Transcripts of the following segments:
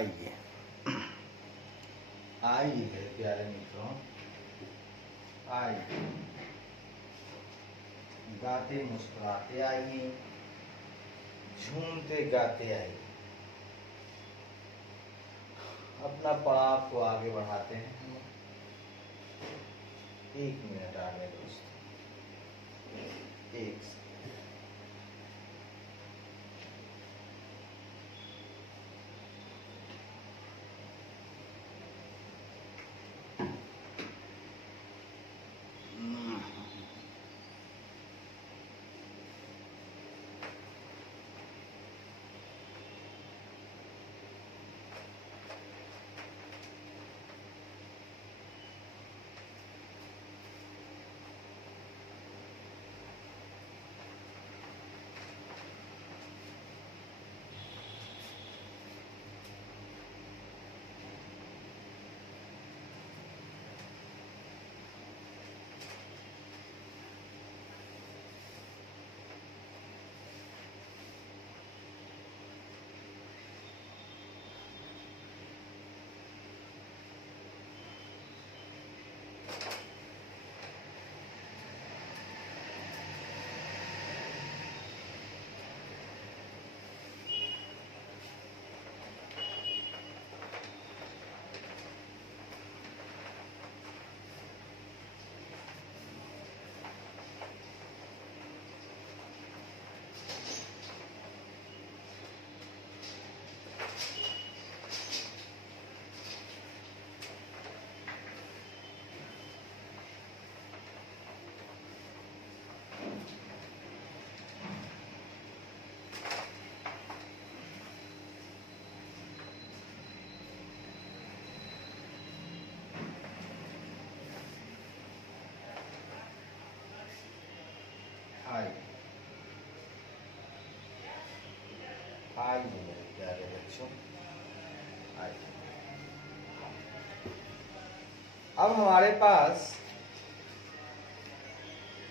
आइए आइए मेरे प्यारे मित्रों, आइए गाते मुस्कुराते आइए, झूमते गाते आइए। अपना पड़ाव को आगे बढ़ाते हैं हम। 1 मिनट आ गए दोस्तों, एक आइए आइए मेरे प्यारे बच्चों, आइए। अब हमारे पास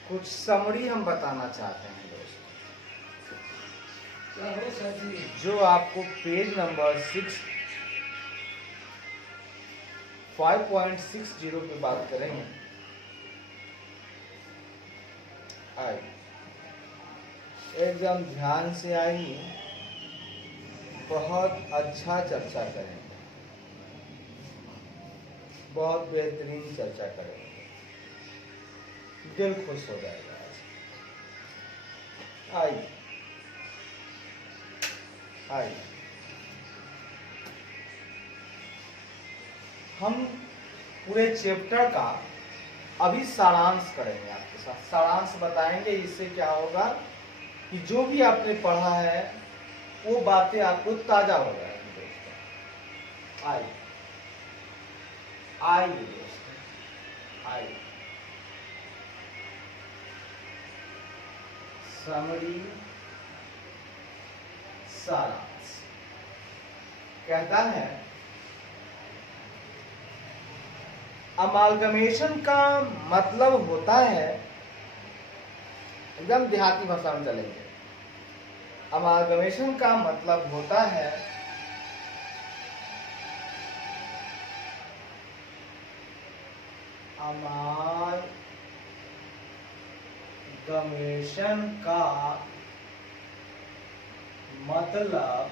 कुछ समरी हम बताना चाहते हैं दोस्तों, जो आपको पेज नंबर 5.60 पे बात करेंगे। आइए एकदम ध्यान से आइए, बहुत अच्छा चर्चा करेंगे, बहुत बेहतरीन चर्चा करेंगे, दिल खुश हो जाएगा आज। आइए आइए, हम पूरे चैप्टर का अभी सारांश करेंगे, आपके साथ सारांश बताएंगे। इससे क्या होगा कि जो भी आपने पढ़ा है वो बातें आपको ताजा हो जाएंगी दोस्तों। आइए आइए दोस्तों, आइए। समरी सारांश कहता है, अमालगमेशन का मतलब होता है, एकदम देहाती भाषा में चलेंगे। अमालगमेशन का मतलब होता है अमालगमेशन का मतलब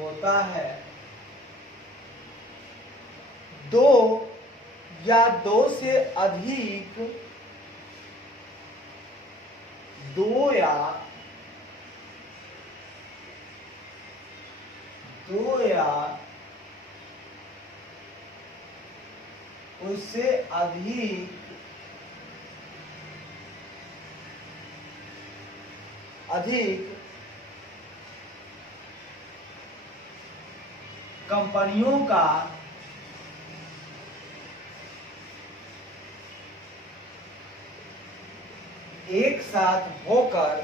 होता है दो या दो से अधिक, दो या उससे अधिक कंपनियों का एक साथ होकर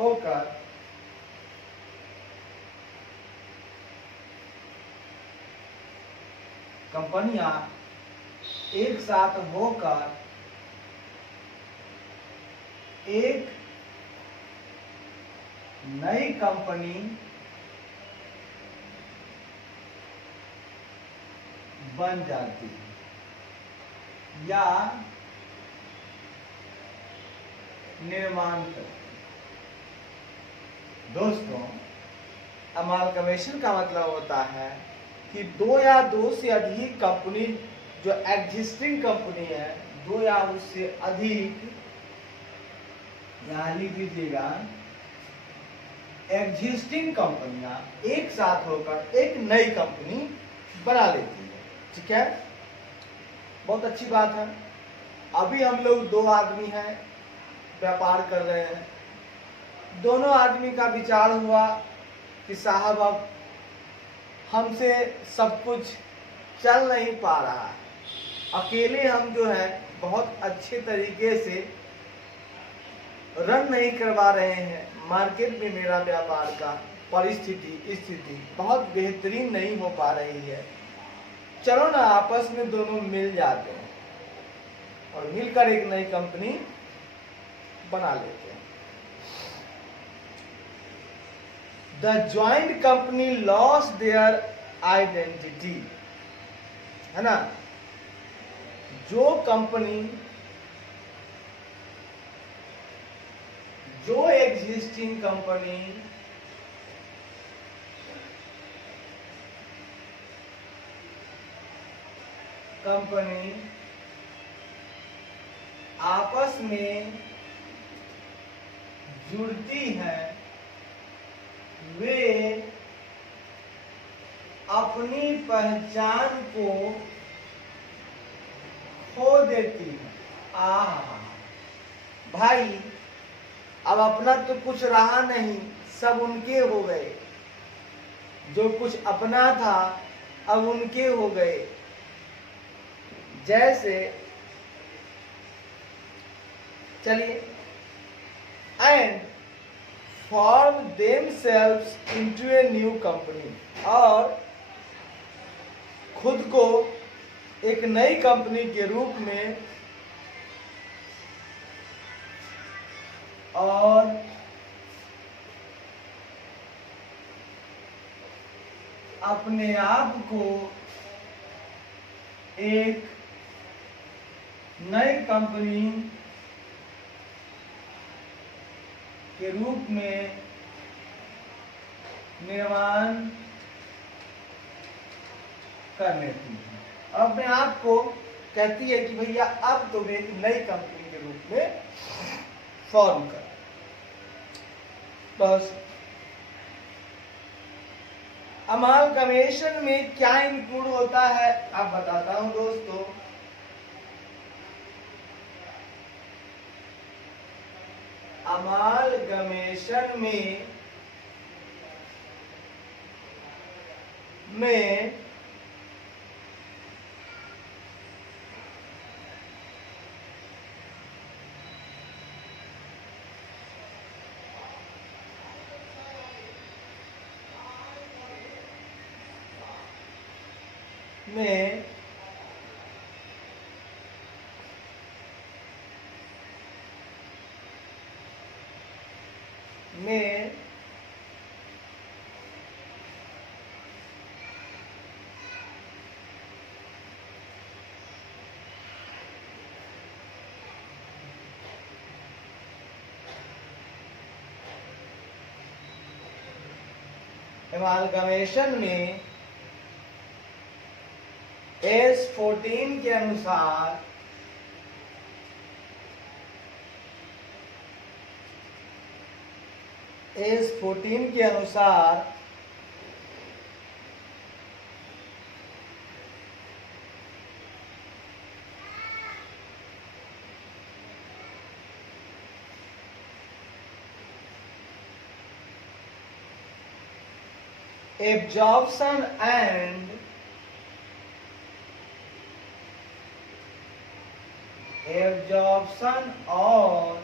होकर कंपनियां एक साथ होकर एक नई कंपनी बन जाती है या निर्माण करती है। दोस्तों, अमालगमेशन का मतलब होता है कि दो या दो से अधिक कंपनी, जो एग्जिस्टिंग कंपनी है, दो या उससे अधिक, यहां लिख दीजिएगा, एग्जिस्टिंग कंपनियां एक साथ होकर एक नई कंपनी बना लेती है। ठीक है, बहुत अच्छी बात है। अभी हम लोग दो आदमी हैं, व्यापार कर रहे हैं। दोनों आदमी का विचार हुआ कि साहब अब हमसे सब कुछ चल नहीं पा रहा है, अकेले हम जो है बहुत अच्छे तरीके से रन नहीं करवा रहे हैं, मार्केट में मेरा व्यापार का स्थिति बहुत बेहतरीन नहीं हो पा रही है। चलो ना आपस में दोनों मिल जाते हैं और मिलकर एक नई कंपनी बना लेते हैं। The joint company lost their identity, है ना। जो कंपनी, जो एग्जिस्टिंग कंपनी आपस में जुड़ती है, वे अपनी पहचान को खो देती है। भाई, अब अपना तो कुछ रहा नहीं, सब उनके हो गए। जो कुछ अपना था अब उनके हो गए। जैसे चलिए, and form themselves into a new company, और खुद को एक नई कंपनी के रूप में और अपने आप को एक नई कंपनी के रूप में निर्माण कर लेती है। अपने आप को कहती है कि भैया अब तुम्हें एक नई कंपनी के रूप में फॉर्म कर। बस अमालगमेशन में क्या इंक्लूड होता है आप बताता हूं दोस्तों। अमालगमेशन में अमालगमेशन में S14 के अनुसार S14 के अनुसार absorption और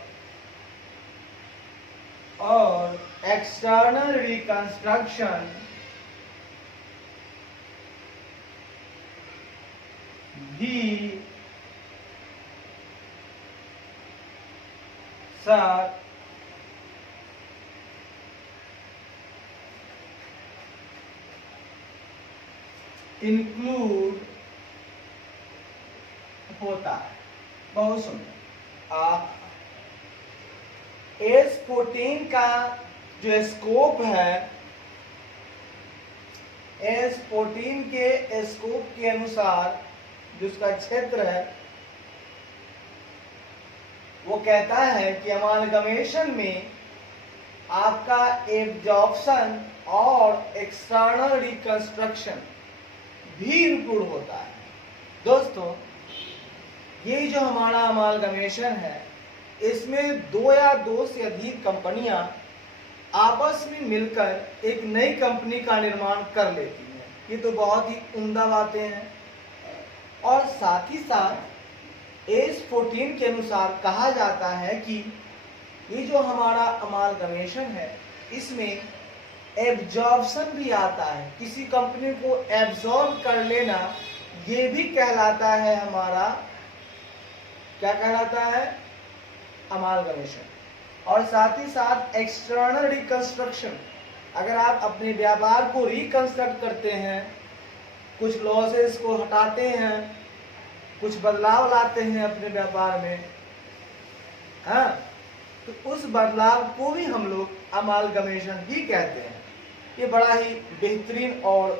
external reconstruction भी सर इंक्लूड होता है। बहुत सुंदर। S14 का जो स्कोप है, S14 के स्कोप के अनुसार जो उसका क्षेत्र है वो कहता है कि अमालगमेशन में आपका एब्जॉर्प्शन और एक्सटर्नल रिकंस्ट्रक्शन भी इंक्लूड होता है। दोस्तों, ये जो हमारा अमालगमेशन है इसमें दो या दो से अधिक कंपनियां आपस में मिलकर एक नई कंपनी का निर्माण कर लेती हैं। ये तो बहुत ही उम्दा बातें हैं। और साथ ही साथ S14 के अनुसार कहा जाता है कि ये जो हमारा अमालगमेशन है इसमें एब्जॉर्प्शन भी आता है। किसी कंपनी को एब्जॉर्ब कर लेना ये भी कहलाता है हमारा, क्या कहलाता है? अमालगमेशन। और साथ ही साथ एक्सटर्नल रिकंस्ट्रक्शन, अगर आप अपने व्यापार को रिकंस्ट्रक्ट करते हैं, कुछ लॉसेस को हटाते हैं, कुछ बदलाव लाते हैं अपने व्यापार में, हाँ, तो उस बदलाव को भी हम लोग अमालगमेशन ही कहते हैं। ये बड़ा ही बेहतरीन और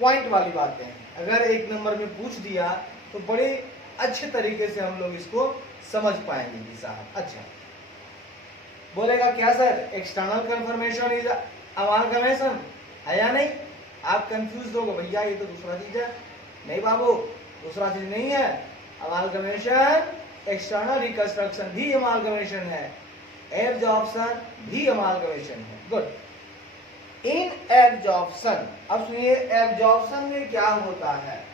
पॉइंट वाली बातें हैं। अगर एक नंबर में पूछ दिया तो बड़े अच्छे तरीके से हम लोग इसको समझ पाएंगे जी साहब। अच्छा, बोलेगा क्या sir external conformation is amalgamation है या नहीं? आप कंफ्यूज हो गए, भैया ये तो दूसरा चीज है। नहीं बाबू, दूसरा चीज नहीं है। अमालगमेशन, एक्सटर्नल रिकंस्ट्रक्शन भी अमालगमेशन है, एब्जॉर्प्शन भी अमालगमेशन है। गुड। इन एब्जॉर्प्शन, अब सुनिए एब्जॉर्प्शन में क्या होता है।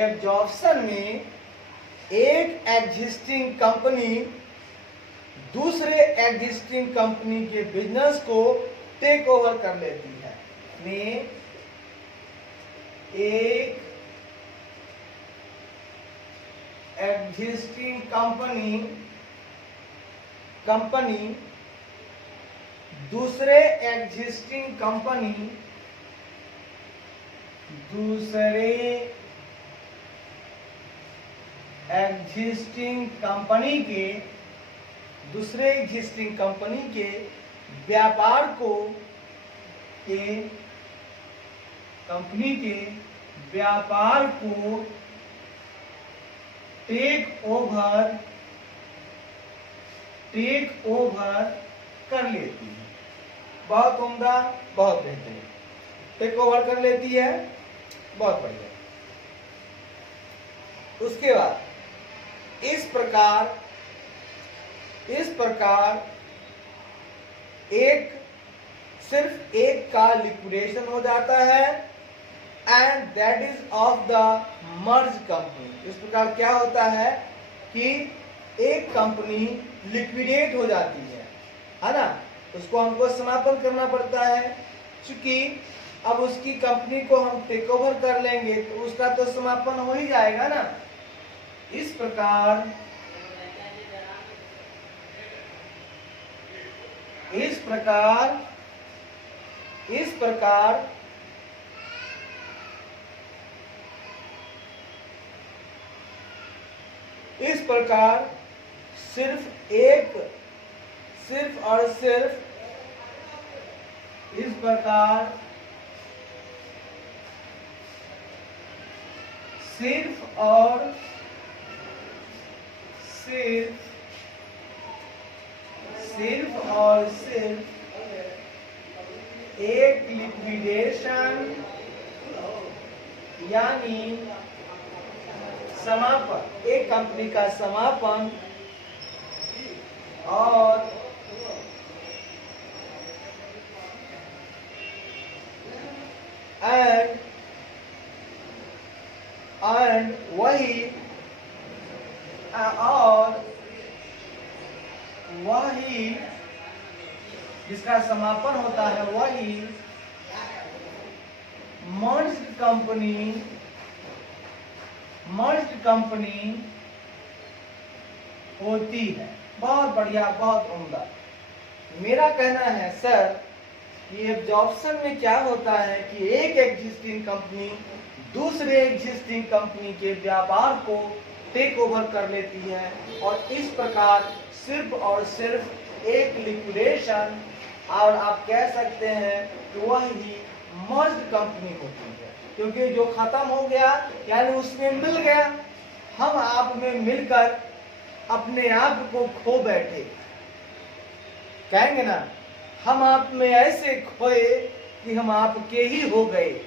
एब्जॉर्प्शन में एक एग्जिस्टिंग कंपनी दूसरे एग्जिस्टिंग कंपनी के बिजनेस को टेक ओवर कर लेती है। में एक एग्जिस्टिंग कंपनी दूसरे एग्जिस्टिंग कंपनी के व्यापार को टेक ओवर कर लेती है। बहुत उम्दा, बहुत बेहतरीन। टेक ओवर कर लेती है, बहुत बढ़िया। उसके बाद इस प्रकार सिर्फ एक का लिक्विडेशन हो जाता है, and that is of the merge company. इस प्रकार क्या होता है कि एक कंपनी लिक्विडेट हो जाती है ना, उसको हमको समापन करना पड़ता है। क्योंकि अब उसकी कंपनी को हम टेक ओवर कर लेंगे तो उसका तो समापन हो ही जाएगा ना। इस प्रकार सिर्फ और सिर्फ एक लिक्विडेशन यानी समापन, एक कंपनी का समापन और एंड वही और वही जिसका समापन होता है वही मर्ज्ड कंपनी होती है। बहुत बढ़िया, बहुत उम्दा। मेरा कहना है सर कि एब्जॉर्प्शन में क्या होता है कि एक एग्जिस्टिंग कंपनी दूसरे एग्जिस्टिंग कंपनी के व्यापार को टेक ओवर कर लेती है और इस प्रकार सिर्फ और सिर्फ एक लिक्विडेशन, और आप कह सकते हैं कि वह ही मर्ज्ड कंपनी होती है, क्योंकि जो खत्म हो गया यानी उसमें मिल गया, हम आप में मिलकर अपने आप को खो बैठे, कहेंगे ना, हम आप में ऐसे खोए कि हम आपके ही हो गए,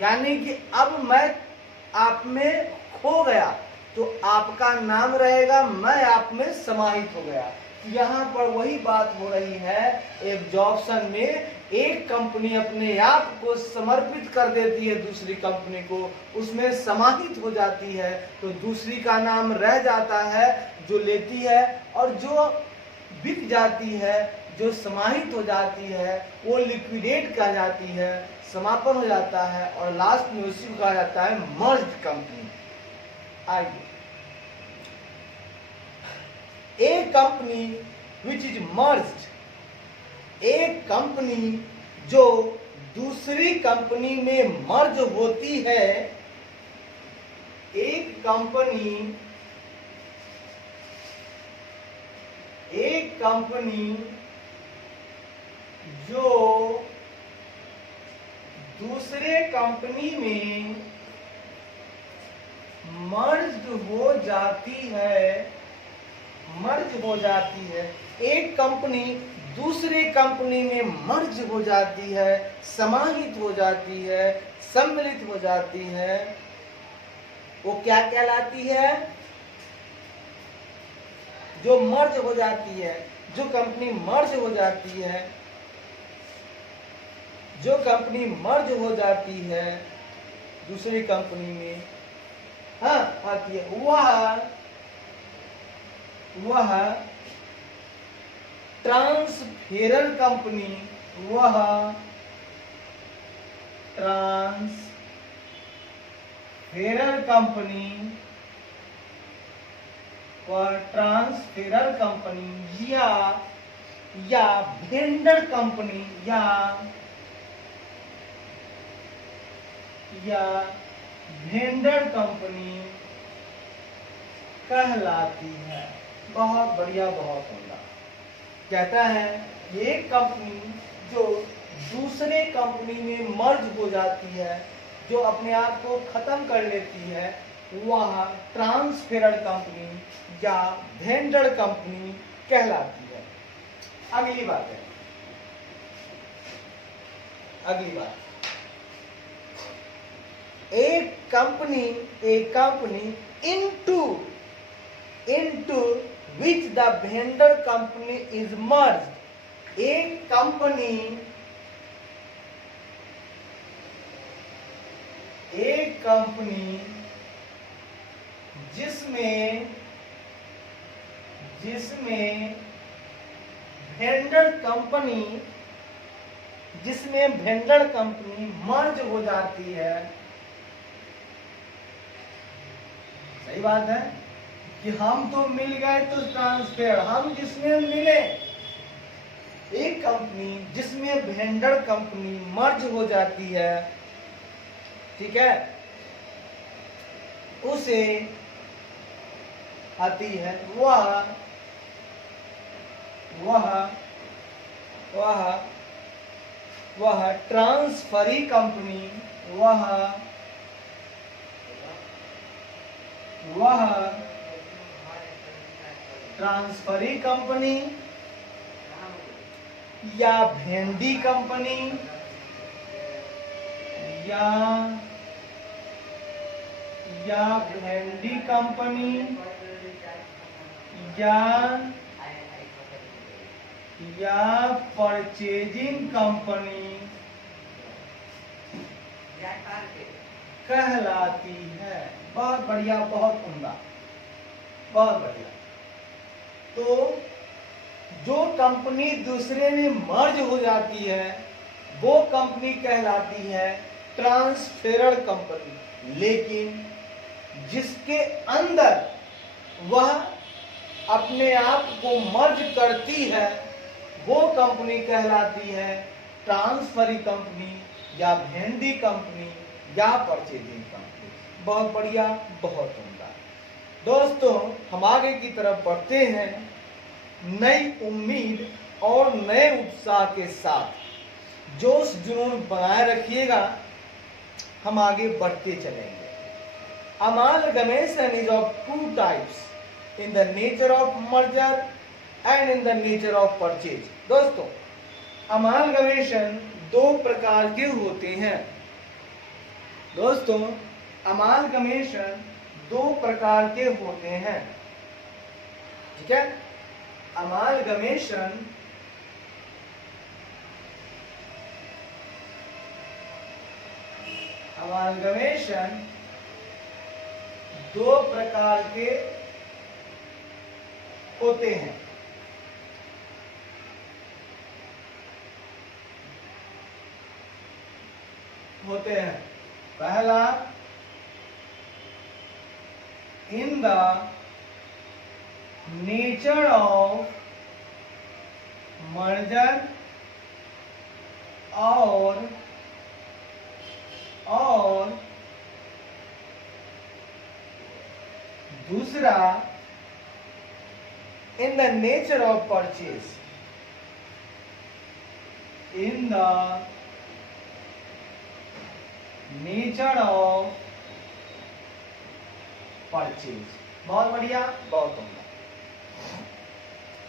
यानी कि अब मैं आप में खो गया तो आपका नाम रहेगा, मैं आप में समाहित हो गया। यहाँ पर वही बात हो रही है, एब्जॉर्प्शन में एक कंपनी अपने आप को समर्पित कर देती है दूसरी कंपनी को, उसमें समाहित हो जाती है, तो दूसरी का नाम रह जाता है जो लेती है, और जो बिक जाती है, जो समाहित हो जाती है, वो लिक्विडेट कहा जाती है, समापन हो जाता है, और लास्ट में उसी को कहा जाता है मर्ज्ड कंपनी। आइए, ए कंपनी विच इज मर्ज्ड, एक कंपनी जो दूसरी कंपनी में मर्ज होती है, एक कंपनी जो दूसरे कंपनी में मर्ज हो जाती है, एक कंपनी दूसरे कंपनी में मर्ज हो जाती है, समाहित हो जाती है, सम्मिलित हो जाती है, वो क्या कहलाती है? जो मर्ज हो जाती है, जो कंपनी मर्ज हो जाती है, जो कंपनी मर्ज हो जाती है दूसरी कंपनी में, हाँ आती है, वह ट्रांसफेरर कंपनी, वह ट्रांसफेरर कंपनी या वेंडर कंपनी या वेंडर कंपनी कहलाती है। बहुत बढ़िया, बहुत उम्दा। कहता है एक कंपनी जो दूसरे कंपनी में मर्ज हो जाती है, जो अपने आप को खत्म कर लेती है, वह ट्रांसफेरर कंपनी या वेंडर कंपनी कहलाती है। अगली बात है, अगली बात, एक company into which the vendor company is merged, एक कंपनी जिसमें वेंडर कंपनी मर्ज हो जाती है। सही बात है कि हम तो मिल गए तो ट्रांसफर, हम जिसमें मिले, एक कंपनी जिसमें वेंडर कंपनी मर्ज हो जाती है, ठीक है, उसे आती है वह ट्रांसफरी कंपनी, वह ट्रांसफरी कंपनी या भेंडी कंपनी या भेंडी कंपनी या परचेजिंग कंपनी कहलाती है। बहुत बढ़िया, बहुत उम्दा, बहुत बढ़िया। तो जो कंपनी दूसरे में मर्ज हो जाती है वो कंपनी कहलाती है ट्रांसफेरर कंपनी, लेकिन जिसके अंदर वह अपने आप को मर्ज करती है वो कंपनी कहलाती है ट्रांसफरी कंपनी या भेंडी कंपनी या परचेजिंग कंपनी। बहुत बढ़िया, बहुत उम्दा। दोस्तों, हम आगे की तरफ बढ़ते हैं। नई उम्मीद और नए उत्साह के साथ जोश जुनून बनाए रखिएगा, हम आगे बढ़ते चलेंगे। Amalgamation is of two types, in the nature of merger and in the nature of purchase। दोस्तों, अमालगमेशन दो प्रकार के होते हैं। दोस्तों, अमालगमेशन दो प्रकार के होते हैं, ठीक है। अमालगमेशन दो प्रकार के होते हैं। पहला, इन द नेचर ऑफ मर्जर और दूसरा इन the nature of purchase. In the nature of purchase. बहुत बढ़िया, बहुत उम्दा।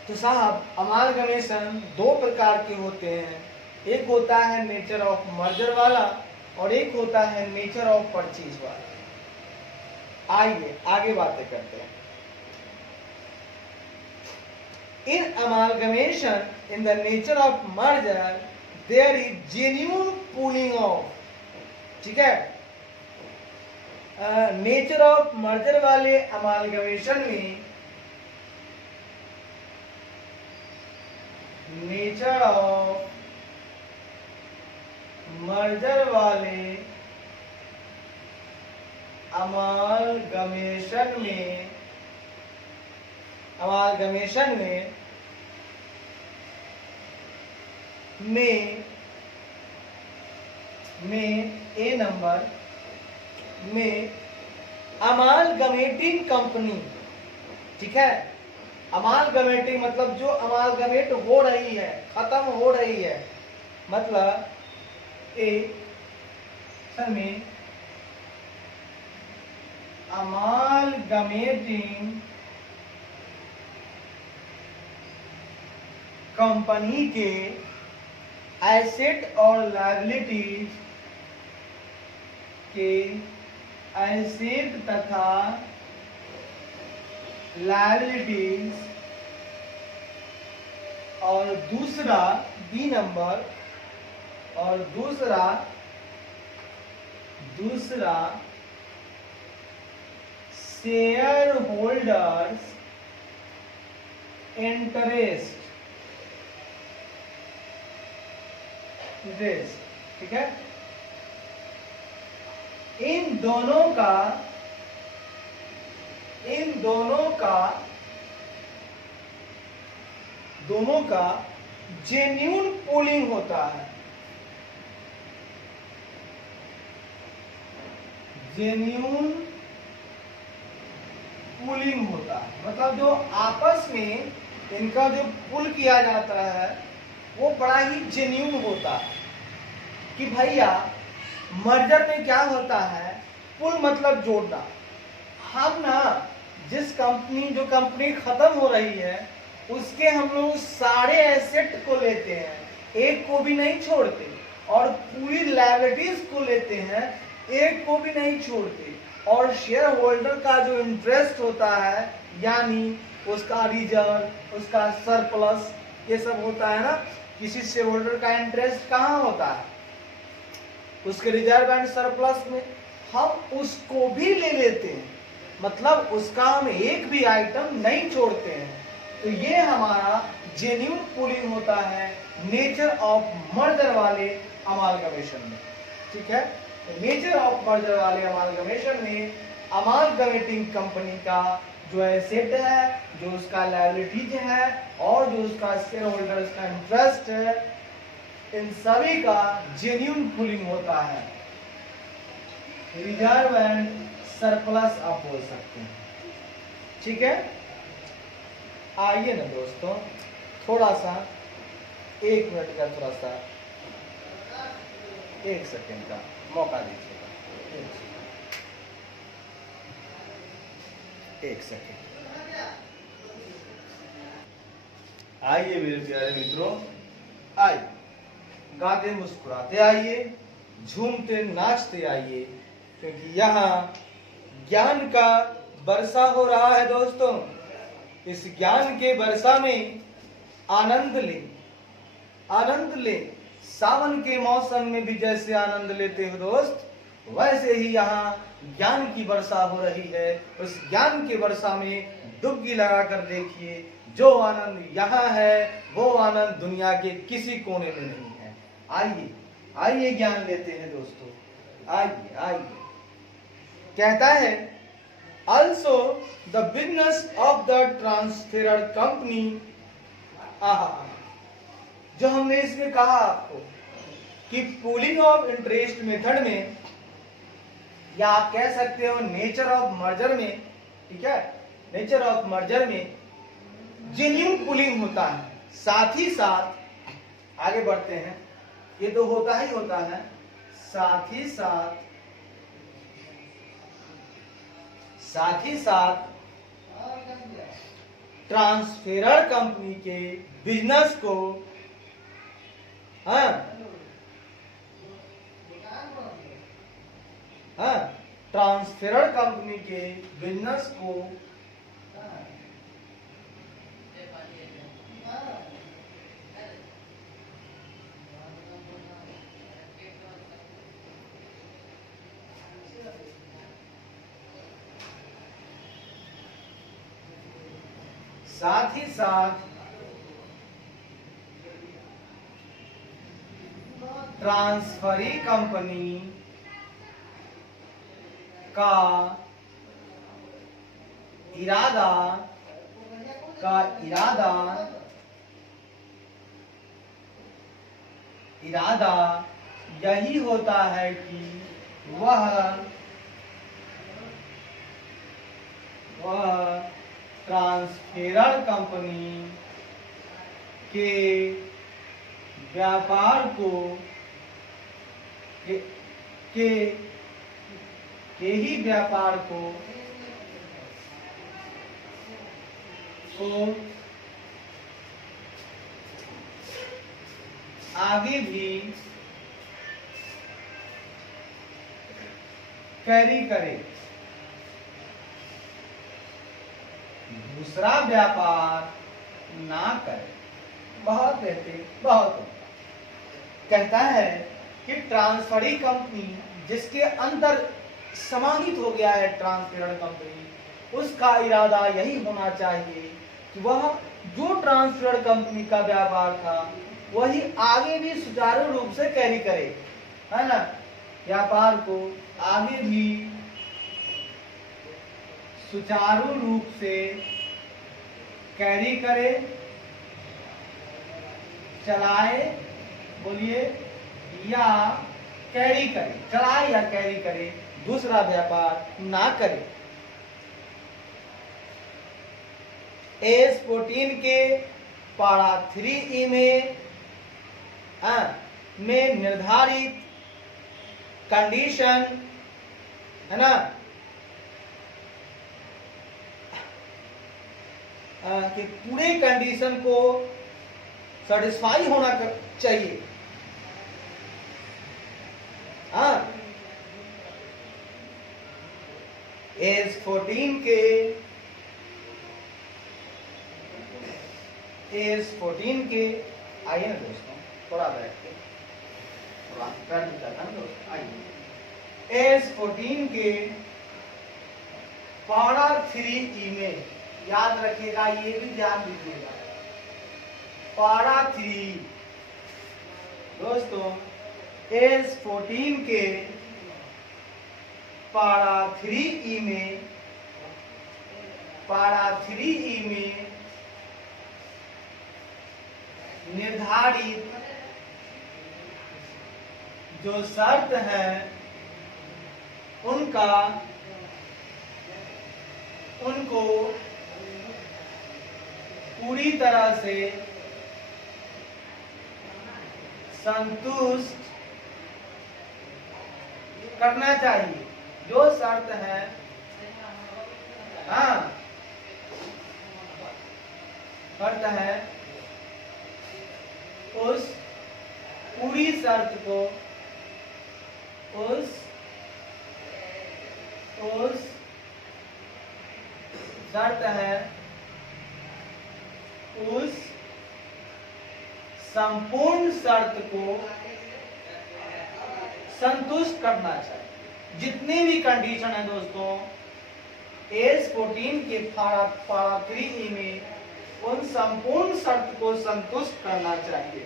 तो साहब, अमालगमेशन दो प्रकार के होते हैं। एक होता है नेचर ऑफ मर्जर वाला और एक होता है नेचर ऑफ परचेज वाला। आइए आगे बातें करते हैं। In amalgamation in the nature of merger there is genuine pooling of, ठीक है। नेचर ऑफ मर्जर वाले अमालगमेशन में नेचर ऑफ मर्जर वाले अमालगमेशन में ए नंबर में अमालगमेटिंग कंपनी, ठीक है। अमालगमेटिंग मतलब जो अमालगमेट हो रही है, खत्म हो रही है, मतलब में अमालगमेटिंग कंपनी के एसेट और लायबिलिटीज के एसेट तथा लायबिलिटीज, और दूसरा बी नंबर, और दूसरा शेयर होल्डर्स इंटरेस्ट, ठीक है। इन दोनों का जेन्युइन पूलिंग होता है। जेन्युइन पूलिंग होता है मतलब जो आपस में इनका जो पुल किया जाता है वो बड़ा ही जेन्युइन होता है। कि भैया मर्जर में क्या होता है, पुल मतलब जोड़ना। हम ना जो कंपनी खत्म हो रही है उसके हम लोग सारे एसेट को लेते हैं, एक को भी नहीं छोड़ते, और पूरी लायबिलिटीज को लेते हैं, एक को भी नहीं छोड़ते। और शेयर होल्डर का जो इंटरेस्ट होता है, यानी उसका रिजर्व, उसका सरप्लस, ये सब होता है ना। किसी शेयर होल्डर का इंटरेस्ट कहाँ होता है, उसके रिजर्व एंड सरप्लस में। हम उसको भी ले लेते हैं, मतलब उसका हम एक भी आइटम नहीं छोड़ते हैं। तो ये हमारा जेन्युइन पुलिंग होता है नेचर ऑफ मर्जर वाले अमालगमेशन में। ठीक है, नेचर ऑफ मर्जर वाले अमालगमेशन में अमालगमेटिंग कंपनी का जो एसेट है, जो उसका लायबिलिटीज है और जो उसका शेयर होल्डर्स का इंटरेस्ट है, इन सभी का जेन्युइन पुलिंग होता है। रिजर्व एंड सरप्लस आप बोल सकते हैं। ठीक है, आइए ना दोस्तों, थोड़ा सा 1 मिनट का थोड़ा सा 1 सेकेंड का मौका दीजिएगा। 1 सेकेंड। आइए मेरे प्यारे मित्रों, आइए गाते मुस्कुराते आइए, झूमते नाचते आइए, क्योंकि यहाँ ज्ञान का वर्षा हो रहा है दोस्तों। इस ज्ञान के वर्षा में आनंद ले, आनंद ले। सावन के मौसम में भी जैसे आनंद लेते हो दोस्त, वैसे ही यहाँ ज्ञान की वर्षा हो रही है। उस ज्ञान के वर्षा में डुबकी लगाकर देखिए, जो आनंद यहाँ है वो आनंद दुनिया के किसी कोने में नहीं है। आइए आइए ज्ञान लेते हैं दोस्तों, आइए आइए। कहता है also the business of the transferor company। जो हमने इसमें कहा आपको कि पूलिंग ऑफ इंटरेस्ट मेथड में, या आप कह सकते हो नेचर ऑफ मर्जर में, ठीक है, नेचर ऑफ मर्जर में जेन्युइन पुलिंग होता है। साथ ही साथ आगे बढ़ते हैं, ये तो होता ही होता है, साथ ही साथ ट्रांसफेरर कंपनी के बिजनेस को ट्रांसफेरर कंपनी के बिजनेस को साथ ही साथ ट्रांसफरी कंपनी का इरादा यही होता है कि वह ट्रांसफेरर कंपनी के व्यापार को के ही व्यापार को आगे भी कैरी करे, दूसरा व्यापार ना करे। बहुत कहते बहुत कहता है कि ट्रांसफरी कंपनी जिसके अंदर समाहित हो गया है ट्रांसफेरर कंपनी, उसका इरादा यही होना चाहिए कि वह जो ट्रांसफेरर कंपनी का व्यापार था वही आगे भी सुचारू रूप से कैरी करे, है ना, व्यापार को आगे भी सुचारू रूप से कैरी करे, चलाए, बोलिए, या कैरी करे, चलाए या कैरी करे, दूसरा व्यापार ना करे। S14 के पारा 3E में निर्धारित कंडीशन, है ना, कि पूरे कंडीशन को सेटिस्फाई होना चाहिए। S14 के आइए ना दोस्तों, थोड़ा बैठ के थोड़ा कर दिया था दोस्तों, आइए। S14 के पारा 3E में याद रखिएगा, ये भी ध्यान दीजिएगा। पारा 3 दोस्तों S14 के पारा 3E में निर्धारित जो शर्त है उनको पूरी तरह से संतुष्ट करना चाहिए। जो शर्त है, हाँ शर्त है, उस पूरी शर्त को उस शर्त है उस संपूर्ण शर्त को संतुष्ट करना चाहिए। जितनी भी कंडीशन है दोस्तों S14 के पारा 3E में उन संपूर्ण शर्त को संतुष्ट करना चाहिए।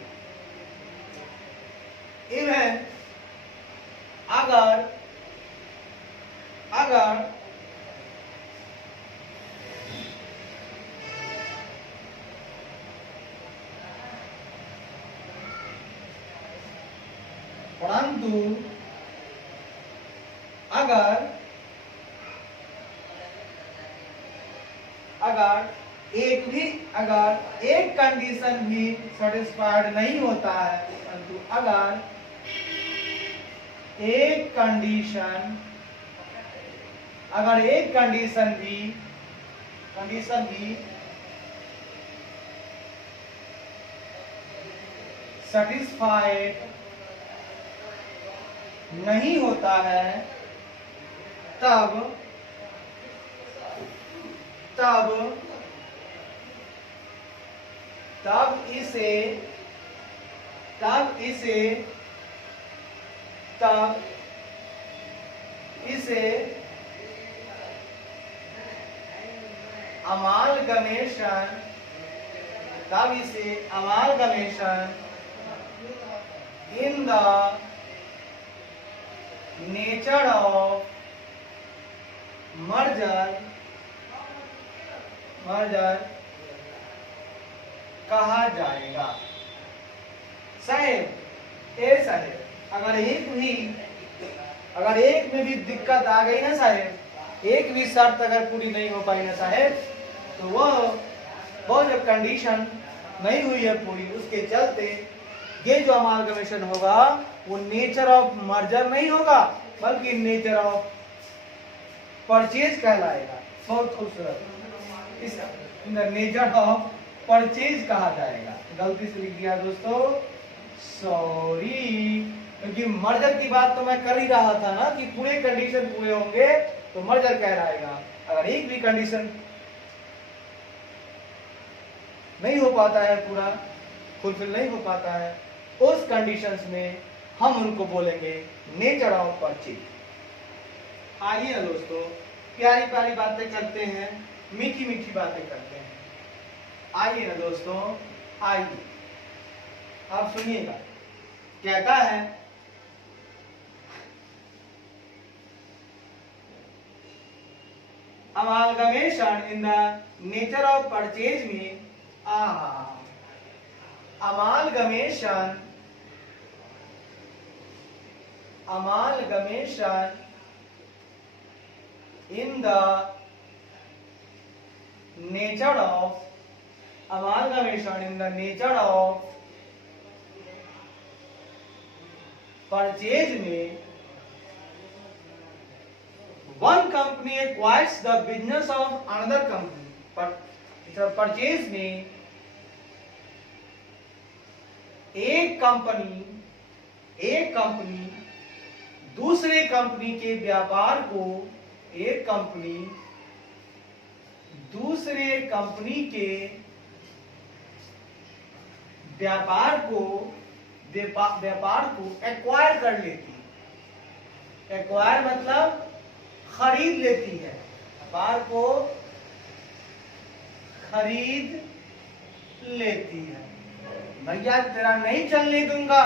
इवन अगर परंतु अगर एक कंडीशन भी सेटिस्फाइड नहीं होता है, परंतु अगर एक कंडीशन भी सेटिस्फाइड नहीं होता है, तब इसे amalgamation in the nature of merger कहा जाएगा। साहेब ऐसा है, अगर एक में भी दिक्कत आ गई ना साहेब, एक भी शर्त अगर पूरी नहीं हो पाई ना साहेब, तो वो जो कंडीशन नहीं हुई है पूरी, उसके चलते ये जो अमालगमेशन होगा वो नेचर ऑफ मर्जर नहीं होगा, बल्कि नेचर ऑफ परचेज कहलाएगा। बहुत खूबसूरत, इस नेचर ऑफ परचेज कहा जाएगा। गलती से लिख दिया दोस्तों, सॉरी, क्योंकि मर्जर की बात तो मैं कर ही रहा था ना कि पूरे कंडीशन पूरे होंगे तो मर्जर कहलाएगा। अगर एक भी कंडीशन नहीं हो पाता है, पूरा फुलफिल नहीं हो पाता है, उस कंडीशंस में हम उनको बोलेंगे नेचर ऑफ परचेज। आइए ना दोस्तों, प्यारी प्यारी बातें करते हैं, मीठी मीठी बातें करते हैं। आइए ना दोस्तों, आइए आप सुनिएगा, कहता है amalgamation in the nature of purchase में amalgamation in the nature of purchase में one company acquires the business of another company। Purchase में एक कंपनी दूसरे कंपनी के व्यापार को, एक कंपनी दूसरे कंपनी के व्यापार को एक्वायर कर लेती है। एक्वायर मतलब खरीद लेती है, व्यापार को खरीद लेती है। भैया तेरा नहीं चलने दूंगा,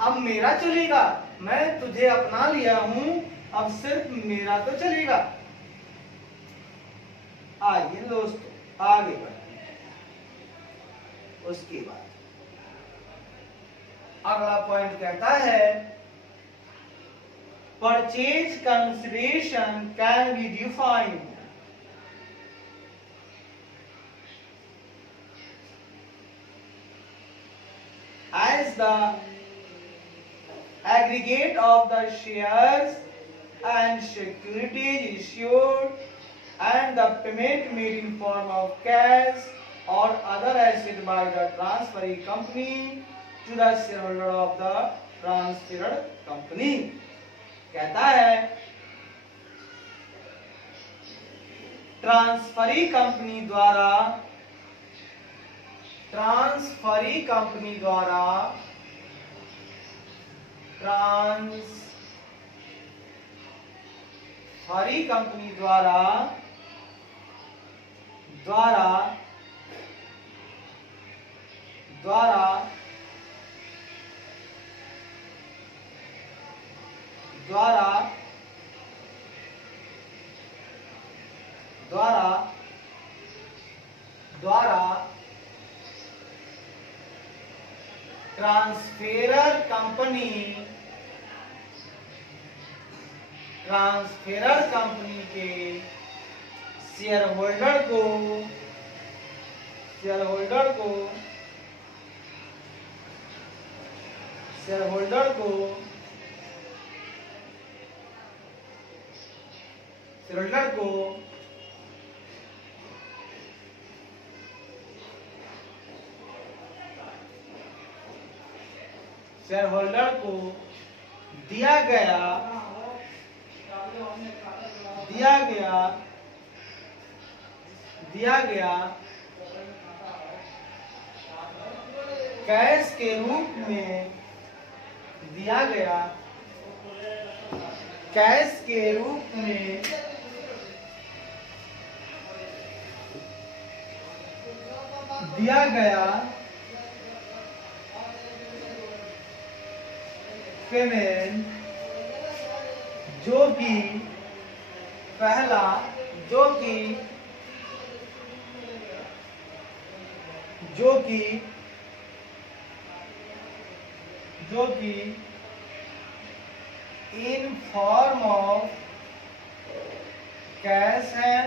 अब मेरा चलेगा, मैं तुझे अपना लिया हूं, अब सिर्फ मेरा तो चलेगा। आइए दोस्तों आगे बढ़ते हैं। उसके बाद अगला पॉइंट कहता है purchase consideration can be defined as the aggregate of the shares and securities issued and the payment made in form of cash or other asset by the transferee company to the shareholder of the transferred company। कहता है transferee company द्वारा transferee company द्वारा ट्रांसफेरर company के share holder को दिया गया cash के रूप में दिया गया पेमेंट जो कि इन फॉर्म ऑफ कैश है,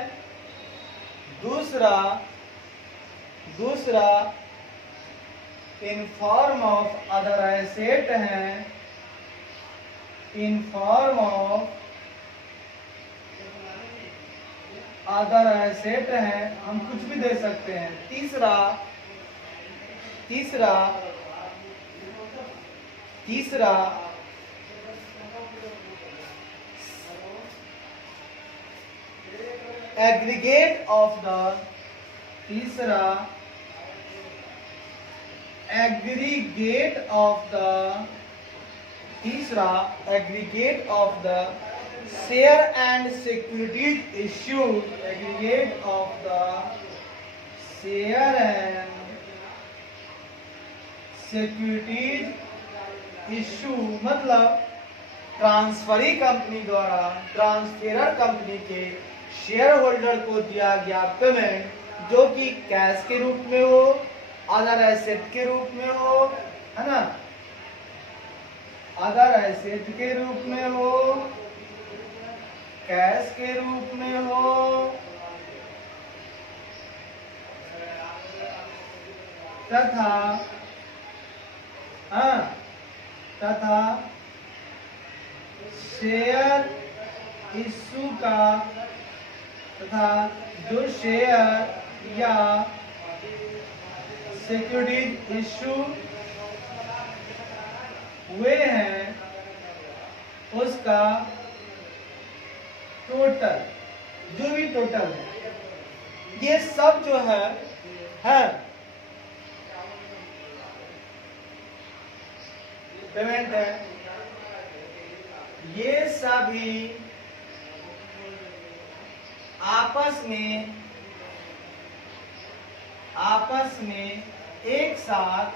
दूसरा in form of other asset है, हम कुछ भी दे सकते हैं। तीसरा aggregate of the share and securities issued मतलब ट्रांसफरी कंपनी द्वारा ट्रांसफेरर कंपनी के शेयर होल्डर को दिया गया पेमेंट जो कि कैश के रूप में हो, अदर एसेट के रूप में हो, है ना, अदर एसेट के रूप में हो, कैश के रूप में हो, तथा शेयर इश्यू का तथा जो शेयर या सिक्योरिटीज इश्यू हुए हैं उसका टोटल, जो भी टोटल है, ये सब जो है पेमेंट है, ये सभी आपस में आपस में एक साथ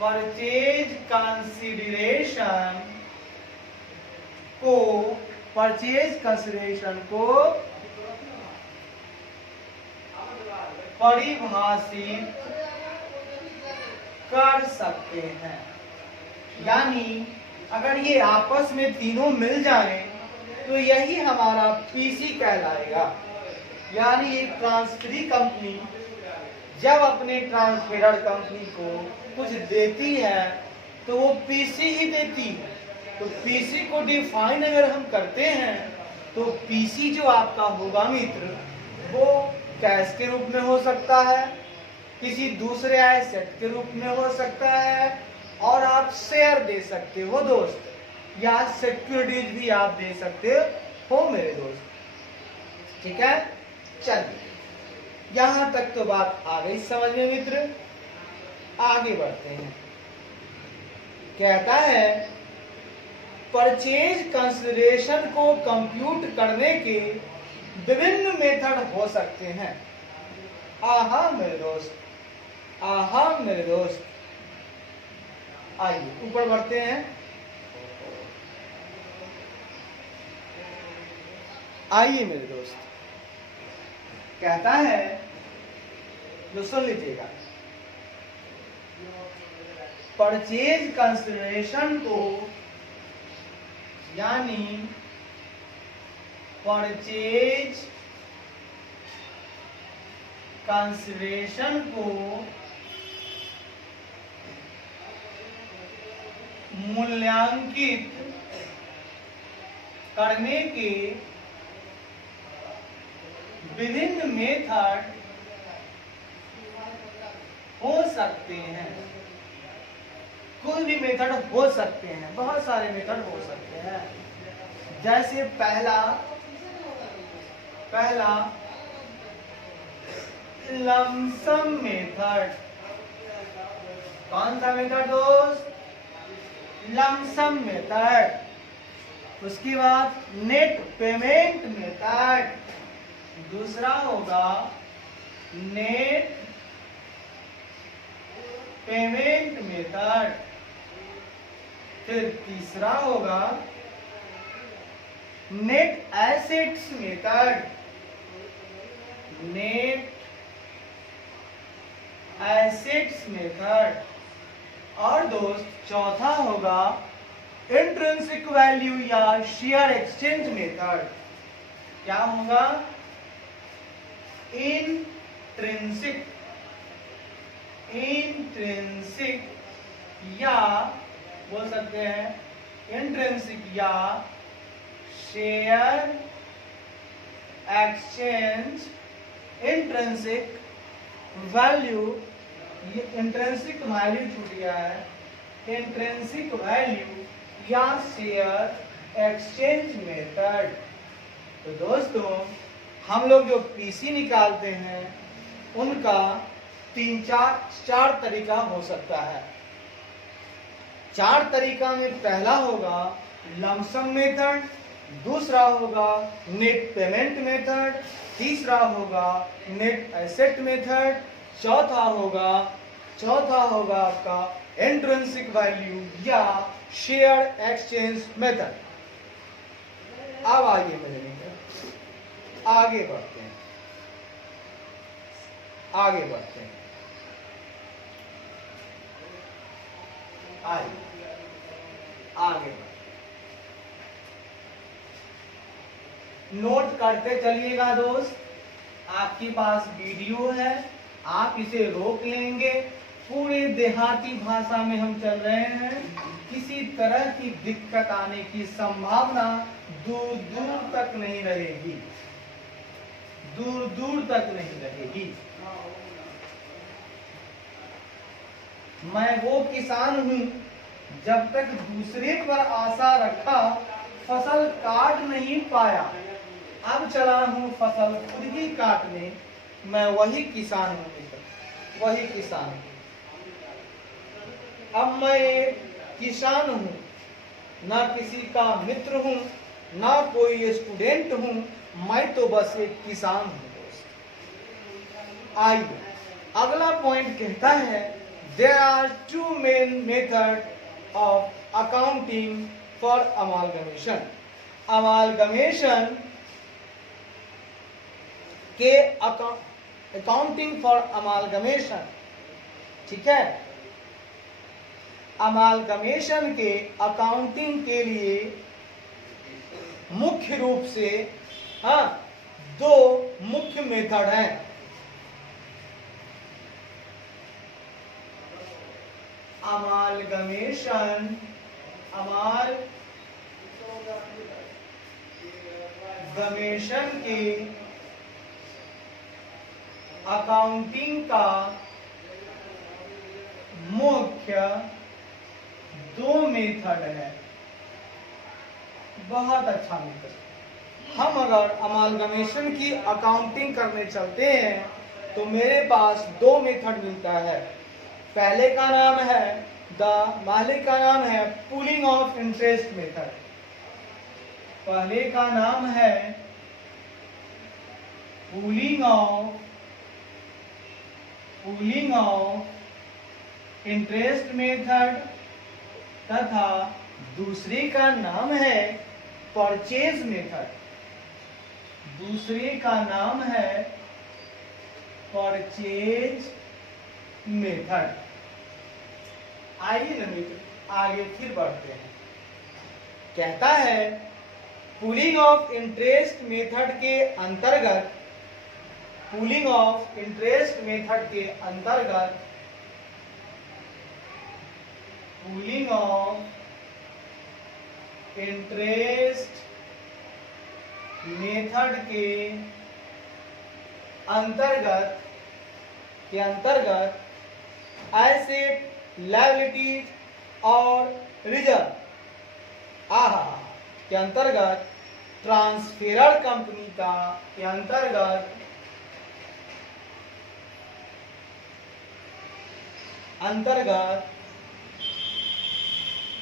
परचेज कंसिडरेशन को परिभाषित कर सकते हैं। यानी अगर ये आपस में तीनों मिल जाएं तो यही हमारा पीसी कहलाएगा। यानी एक ट्रांसफरी कंपनी जब अपने ट्रांसफरर कंपनी को कुछ देती है तो वो पीसी ही देती है। तो पीसी को डिफाइन अगर हम करते हैं तो पीसी जो आपका होगा मित्र वो कैश के रूप में हो सकता है, किसी दूसरे एसेट के रूप में हो सकता है, और आप शेयर दे सकते हो दोस्त, या सिक्योरिटीज भी आप दे सकते हो मेरे दोस्त। ठीक है, चलिए यहां तक तो बात आ गई समझ में मित्र। आगे बढ़ते हैं। कहता है परचेज कंसिडरेशन को कंप्यूट करने के विभिन्न मेथड हो सकते हैं। आहा मेरे दोस्त, आहा मेरे दोस्त। आइए ऊपर बढ़ते हैं। आइए मेरे दोस्त, कहता है जो सुन लीजिएगा, परचेज कंसिडरेशन को यानी परचेज कंसिडरेशन को मूल्यांकित करने के विभिन्न मेथड हो सकते हैं। कोई भी मेथड हो सकते हैं, बहुत सारे मेथड हो सकते हैं। जैसे पहला लमसम मेथड। कौन सा मेथड दोस्त? Lump sum method. उसके बाद नेट पेमेंट मेथड। दूसरा होगा नेट पेमेंट मेथड। फिर तीसरा होगा net assets method. Net assets method. और दोस्त चौथा होगा इंट्रिंसिक वैल्यू या शेयर एक्सचेंज मेथड। क्या होगा? इंट्रिंसिक या बोल सकते हैं इंट्रिंसिक या शेयर एक्सचेंज। इंट्रिंसिक वैल्यू, ये इंट्रिंसिक वैल्यू छूट गया है। इंट्रिंसिक वैल्यू या शेयर एक्सचेंज मेथड। तो दोस्तों हम लोग जो पीसी निकालते हैं उनका चार तरीका हो सकता है। चार तरीका में पहला होगा लमसम मेथड, दूसरा होगा नेट पेमेंट मेथड, तीसरा होगा नेट एसेट मेथड, चौथा होगा आपका इंट्रिंसिक वैल्यू या शेयर एक्सचेंज मेथड। अब आइए मेरे मित्र आगे बढ़ते हैं। आगे बढ़ते बढ़ते नोट करते चलिएगा दोस्त। आपके पास वीडियो है, आप इसे रोक लेंगे। पूरे देहाती भाषा में हम चल रहे हैं। किसी तरह की दिक्कत आने की संभावना दूर दूर तक नहीं रहेगी, दूर दूर तक नहीं रहेगी। मैं वो किसान हूं जब तक दूसरे पर आशा रखा फसल काट नहीं पाया, अब चला हूं फसल खुद ही काटने। मैं वही किसान हूं मित्र, वही किसान हूं। अब मैं एक किसान हूं, ना किसी का मित्र हूं, ना कोई स्टूडेंट हूं, मैं तो बस एक किसान हूं दोस्त। आइए अगला पॉइंट कहता है there are two main method of accounting for amalgamation. Amalgamation के अकाउंटिंग फॉर अमालगमेशन, ठीक है, अमालगमेशन के अकाउंटिंग के लिए मुख्य रूप से दो मुख्य मेथड हैं। अमालगमेशन के अकाउंटिंग का मुख्य दो मेथड है। बहुत अच्छा मेथड। हम अगर अमालगमेशन की अकाउंटिंग करने चलते हैं तो मेरे पास दो मेथड मिलता है। पहले का नाम है पूलिंग ऑफ इंटरेस्ट मेथड। पहले का नाम है पूलिंग ऑफ इंटरेस्ट मेथड तथा दूसरे का नाम है परचेज मेथड। दूसरे का नाम है परचेज मेथड। आइए ना मित्र आगे फिर बढ़ते हैं। कहता है पूलिंग ऑफ इंटरेस्ट मेथड के अंतर्गत पूलिंग ऑफ इंटरेस्ट मेथड के अंतर्गत पूलिंग ऑफ इंटरेस्ट मेथड के अंतर्गत एसेट, लायबिलिटीज और रिजर्व के अंतर्गत ट्रांसफेरर कंपनी का के अंतर्गत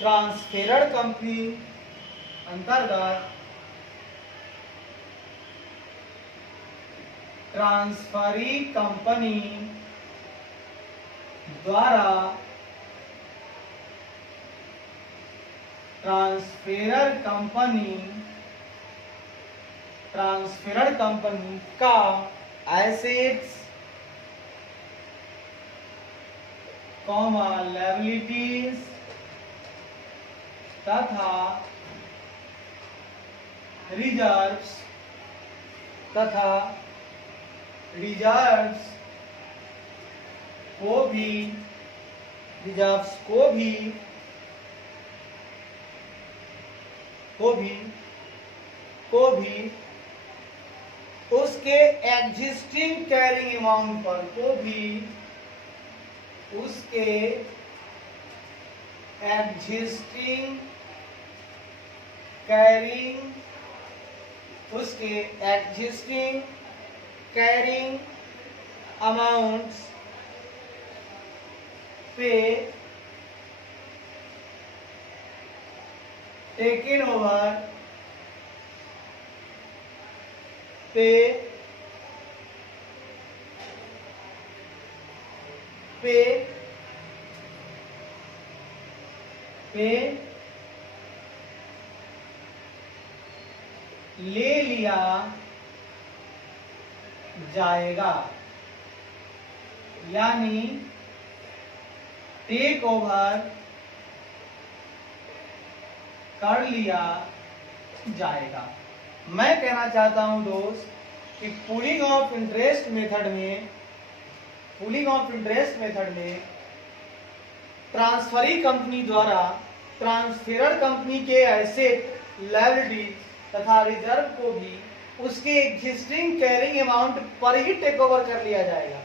ट्रांसफेरर कंपनी अंतर्गत ट्रांसफरी कंपनी द्वारा ट्रांसफेरर कंपनी का एसेट्स, लायबिलिटीज तथा रिजर्व्स को भी उसके एग्जिस्टिंग कैरिंग अमाउंट पर उसके एग्जिस्टिंग कैरिंग अमाउंट्स पे टेकन ओवर ले लिया जाएगा, यानी टेक ओवर कर लिया जाएगा। मैं कहना चाहता हूं दोस्त कि पूलिंग ऑफ इंटरेस्ट मेथड में ट्रांसफरी कंपनी द्वारा ट्रांसफेरर कंपनी के एसेट, लायबिलिटी तथा रिजर्व को भी उसके एग्जिस्टिंग कैरिंग अमाउंट पर ही टेक ओवर कर लिया जाएगा।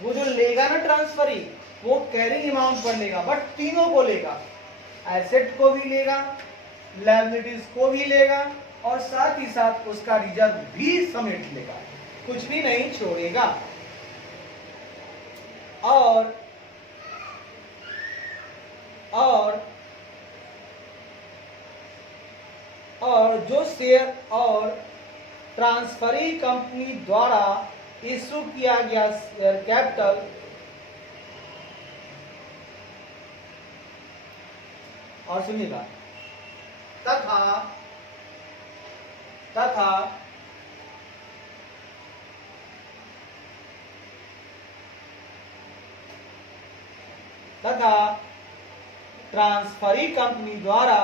वो जो लेगा ना ट्रांसफरी, वो कैरिंग अमाउंट पर लेगा, बट तीनों को लेगा, एसेट को भी लेगा, लायबिलिटीज को भी लेगा और साथ ही साथ उसका रिजर्व भी समेट लेगा, कुछ भी नहीं छोड़ेगा। और जो शेयर ट्रांसफरी कंपनी द्वारा इशू किया गया शेयर कैपिटल और सुनिएगा तथा ट्रांसफरी कंपनी द्वारा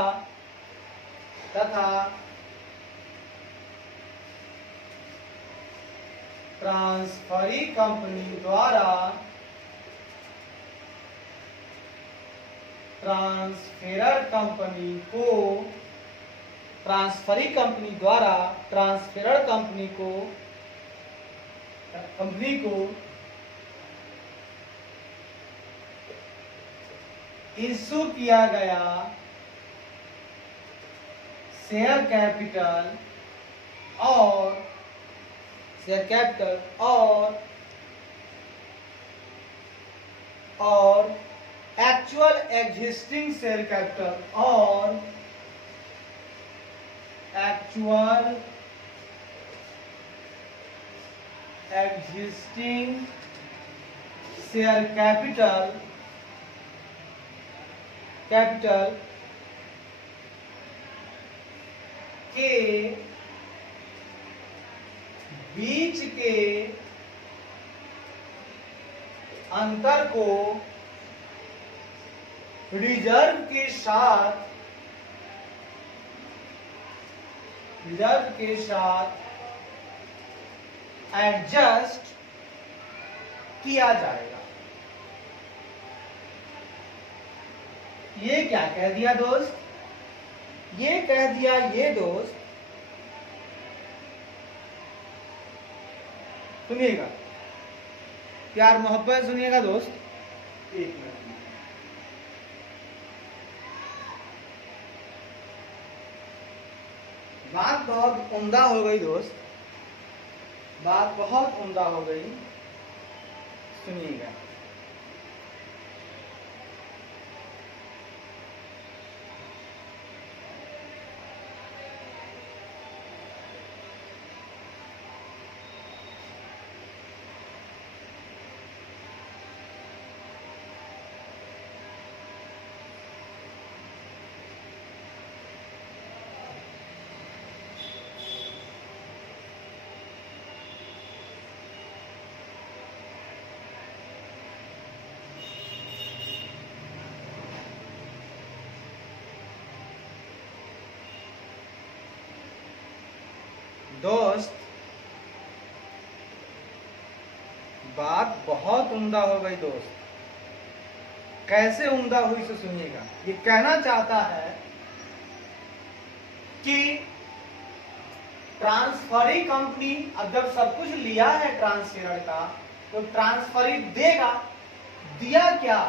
ट्रांसफरी कंपनी द्वारा ट्रांसफेरर कंपनी को इशू किया गया शेयर कैपिटल और एक्चुअल एग्जिस्टिंग शेयर कैपिटल के बीच के अंतर को रिजर्व के साथ एडजस्ट किया जाएगा। ये क्या कह दिया दोस्त? ये कह दिया ये दोस्त, सुनिएगा प्यार मोहब्बत सुनिएगा दोस्त, एक मिनट। बात बहुत उम्दा हो गई दोस्त, बात बहुत उम्दा हो गई, सुनिएगा। दोस्त बात बहुत उम्दा हो गई दोस्त। कैसे उम्दा हुई से सुनिएगा। ये कहना चाहता है कि ट्रांसफरी कंपनी अब जब सब कुछ लिया है ट्रांसफेरर का, तो ट्रांसफरी देगा, दिया क्या?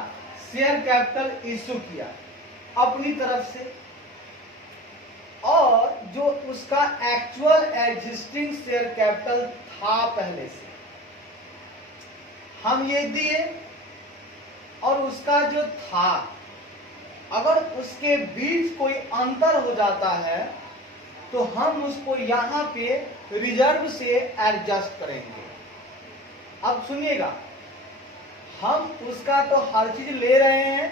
शेयर कैपिटल इशू किया अपनी तरफ से, और जो उसका एक्चुअल एग्जिस्टिंग शेयर कैपिटल था पहले से हम ये दिए, और उसका जो था अगर उसके बीच कोई अंतर हो जाता है तो हम उसको यहां पे रिजर्व से एडजस्ट करेंगे। अब सुनिएगा, हम उसका तो हर चीज ले रहे हैं,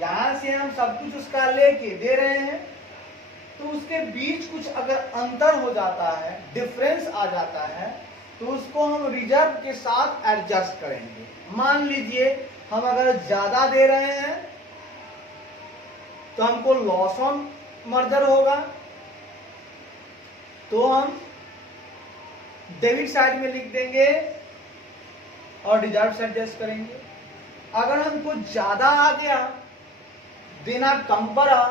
यहां से हम सब कुछ उसका लेके दे रहे हैं, तो उसके बीच कुछ अगर अंतर हो जाता है, डिफरेंस आ जाता है, तो उसको हम रिजर्व के साथ एडजस्ट करेंगे। मान लीजिए हम अगर ज्यादा दे रहे हैं तो हमको लॉस ऑन मर्जर होगा, तो हम डेबिट साइड में लिख देंगे और रिजर्व से एडजस्ट करेंगे। अगर हमको ज्यादा आ गया, देना कम पड़ा,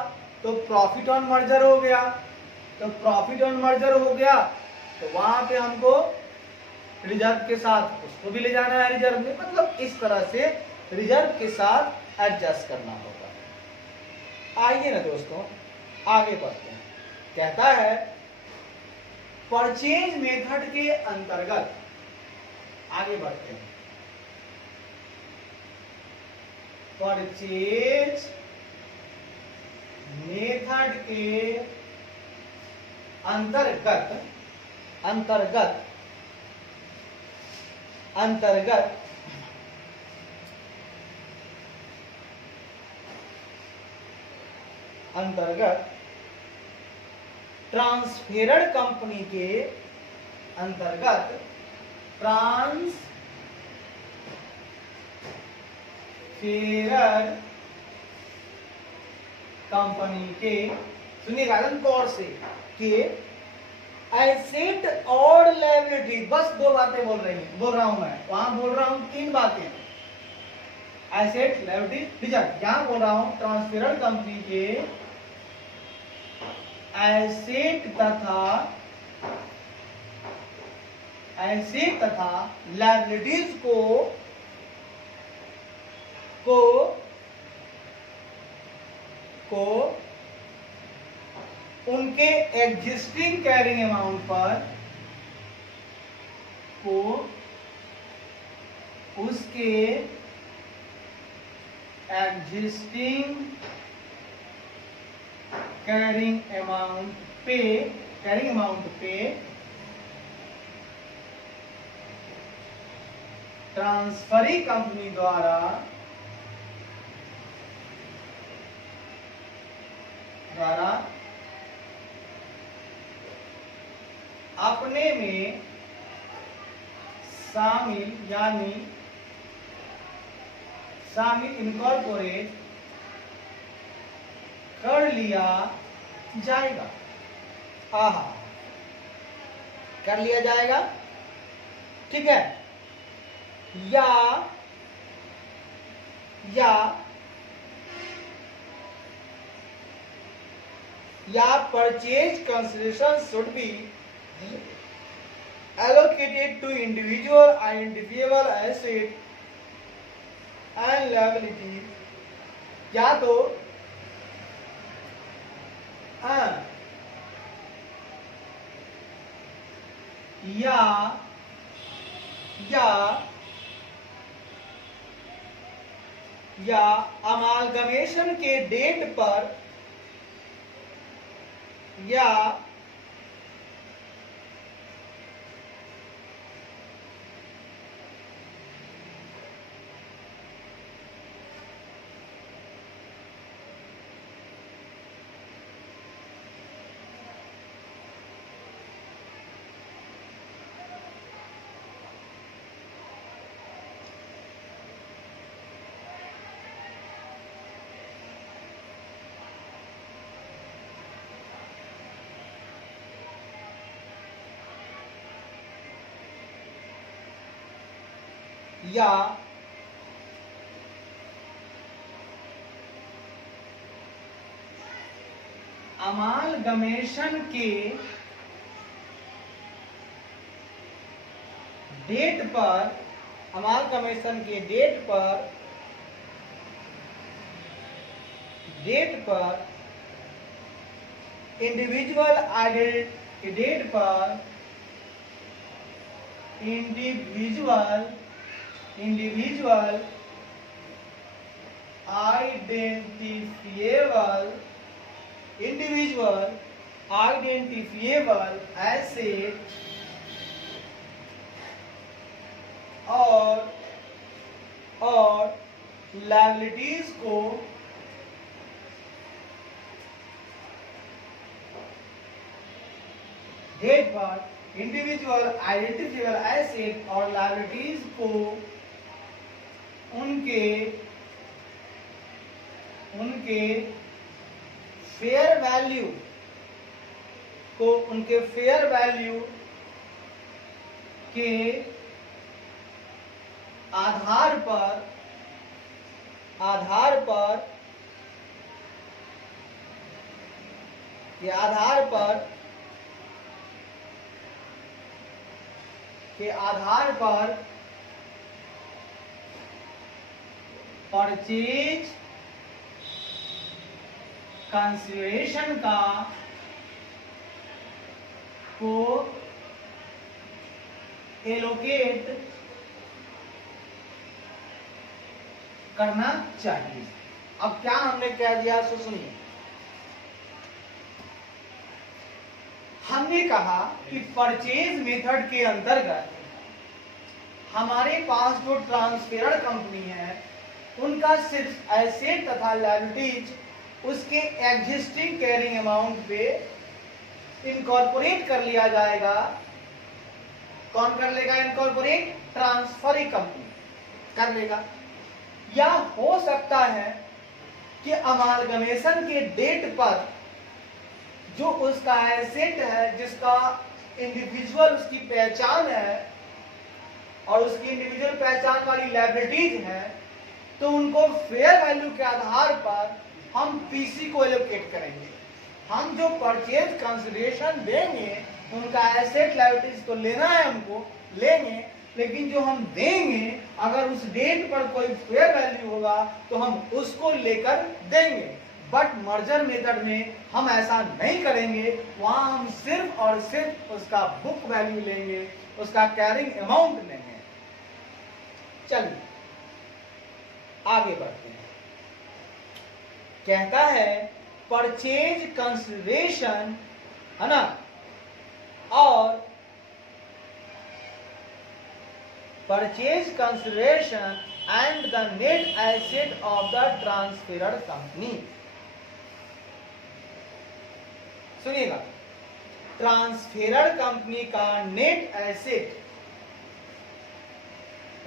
तो प्रॉफिट ऑन मर्जर हो गया, तो प्रॉफिट ऑन मर्जर हो गया तो वहां पे हमको रिजर्व के साथ उसको भी ले जाना है रिजर्व में, मतलब इस तरह से रिजर्व के साथ एडजस्ट करना होगा। आइए ना दोस्तों आगे बढ़ते हैं। कहता है परचेज मेथड के अंतर्गत, आगे बढ़ते हैं, परचेज मेथड के अंतर्गत अंतर्गत अंतर्गत अंतर्गत ट्रांसफेरर कंपनी के अंतर्गत ट्रांसफेरर कंपनी के, सुनिएगा कौर से, के एसेट और लायबिलिटी, बस दो बातें बोल रहा हूं मैं, वहां बोल रहा हूं तीन बातें, एसेट लायबिलिटी, यहां बोल रहा हूं ट्रांसफेरर कंपनी के एसेट तथा लायबिलिटीज को उनके एग्जिस्टिंग कैरिंग अमाउंट पर उसके एग्जिस्टिंग कैरिंग अमाउंट पे ट्रांसफरी कंपनी द्वारा अपने में शामिल इनकॉर्पोरेट कर लिया जाएगा। आहा, कर लिया जाएगा, ठीक है। या purchase consideration should be allocated to individual identifiable asset and liabilities, या तो या अमालगमेशन के डेट पर या अमालगमेशन के डेट पर इंडिविजुअल आइडेंटिफिएबल एसेट और लायबिलिटीज को डेट पर इंडिविजुअल आइडेंटिफिएबल एसेट और लायबिलिटीज को उनके फेयर वैल्यू के आधार पर परचेज कंसिडरेशन को एलोकेट करना चाहिए। अब क्या हमने कह दिया, सो सुनिए, हमने कहा कि परचेज मेथड के अंतर्गत हमारे पास जो ट्रांसफेरर कंपनी है उनका सिर्फ एसेट तथा लायबिलिटीज उसके एग्जिस्टिंग कैरिंग अमाउंट पे इनकॉर्पोरेट कर लिया जाएगा। कौन कर लेगा इनकॉर्पोरेट? ट्रांसफरी कंपनी कर लेगा। या हो सकता है कि अमालगमेशन के डेट पर जो उसका एसेट है, जिसका इंडिविजुअल उसकी पहचान है और उसकी इंडिविजुअल पहचान वाली लायबिलिटीज है, तो उनको फेयर वैल्यू के आधार पर हम पीसी को एलोकेट करेंगे। हम जो परचेज कंसिडरेशन देंगे उनका एसेट लायबिलिटीज तो लेना है, हमको लेंगे, लेकिन जो हम देंगे अगर उस डेट पर कोई फेयर वैल्यू होगा तो हम उसको लेकर देंगे। बट मर्जर मेथड में हम ऐसा नहीं करेंगे, वहां हम सिर्फ और सिर्फ उसका बुक वैल्यू लेंगे, उसका कैरिंग अमाउंट लेंगे। चलिए आगे बढ़ते हैं। कहता है परचेज कंसिडरेशन, है ना, और purchase consideration and the net asset of the transferor company. सुनिएगा, ट्रांसफेरर कंपनी का नेट एसेट,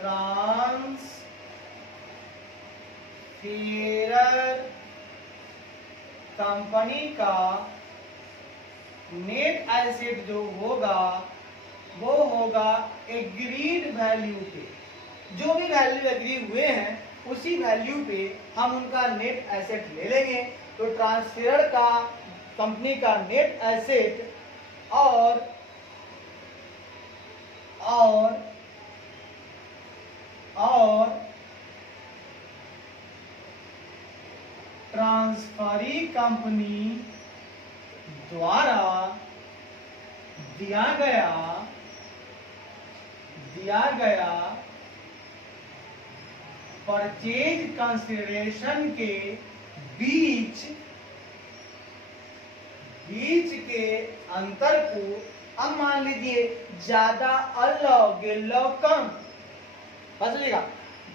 ट्रांसफेरर कंपनी का नेट एसेट जो होगा वो होगा एग्रीड वैल्यू पे। जो भी वैल्यू एग्री हुए हैं उसी वैल्यू पे हम उनका नेट एसेट ले लेंगे। तो ट्रांसफेरर का कंपनी का नेट एसेट और ट्रांसफरी कंपनी द्वारा दिया गया परचेज कंसिडरेशन के बीच के अंतर को, अब मान लीजिए ज्यादा अलग गिल्लो कम, समझिएगा,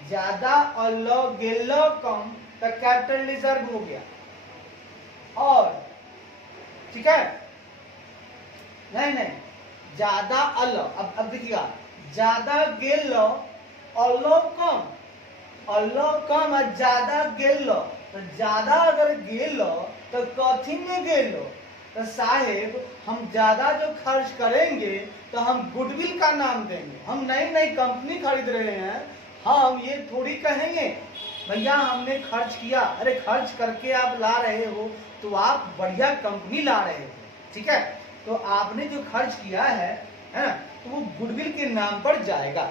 ज्यादा अलग गिल्लो कम तो कैपिटल रिजर्व हो गया। और ठीक है, नहीं ज्यादा अलग, अब देखिएगा, ज्यादा गिल्लो अलग कम और ज्यादा गिल्लो, तो ज्यादा अगर गिल्लो तो कथी में गिल्लो? तो साहेब हम ज्यादा जो खर्च करेंगे तो हम गुडविल का नाम देंगे। हम नई कंपनी खरीद रहे हैं, हम ये थोड़ी कहेंगे भैया हमने खर्च किया। अरे खर्च करके आप ला रहे हो तो आप बढ़िया कंपनी ला रहे हो, ठीक है, तो आपने जो खर्च किया है ना, तो वो गुडविल के नाम पर जाएगा।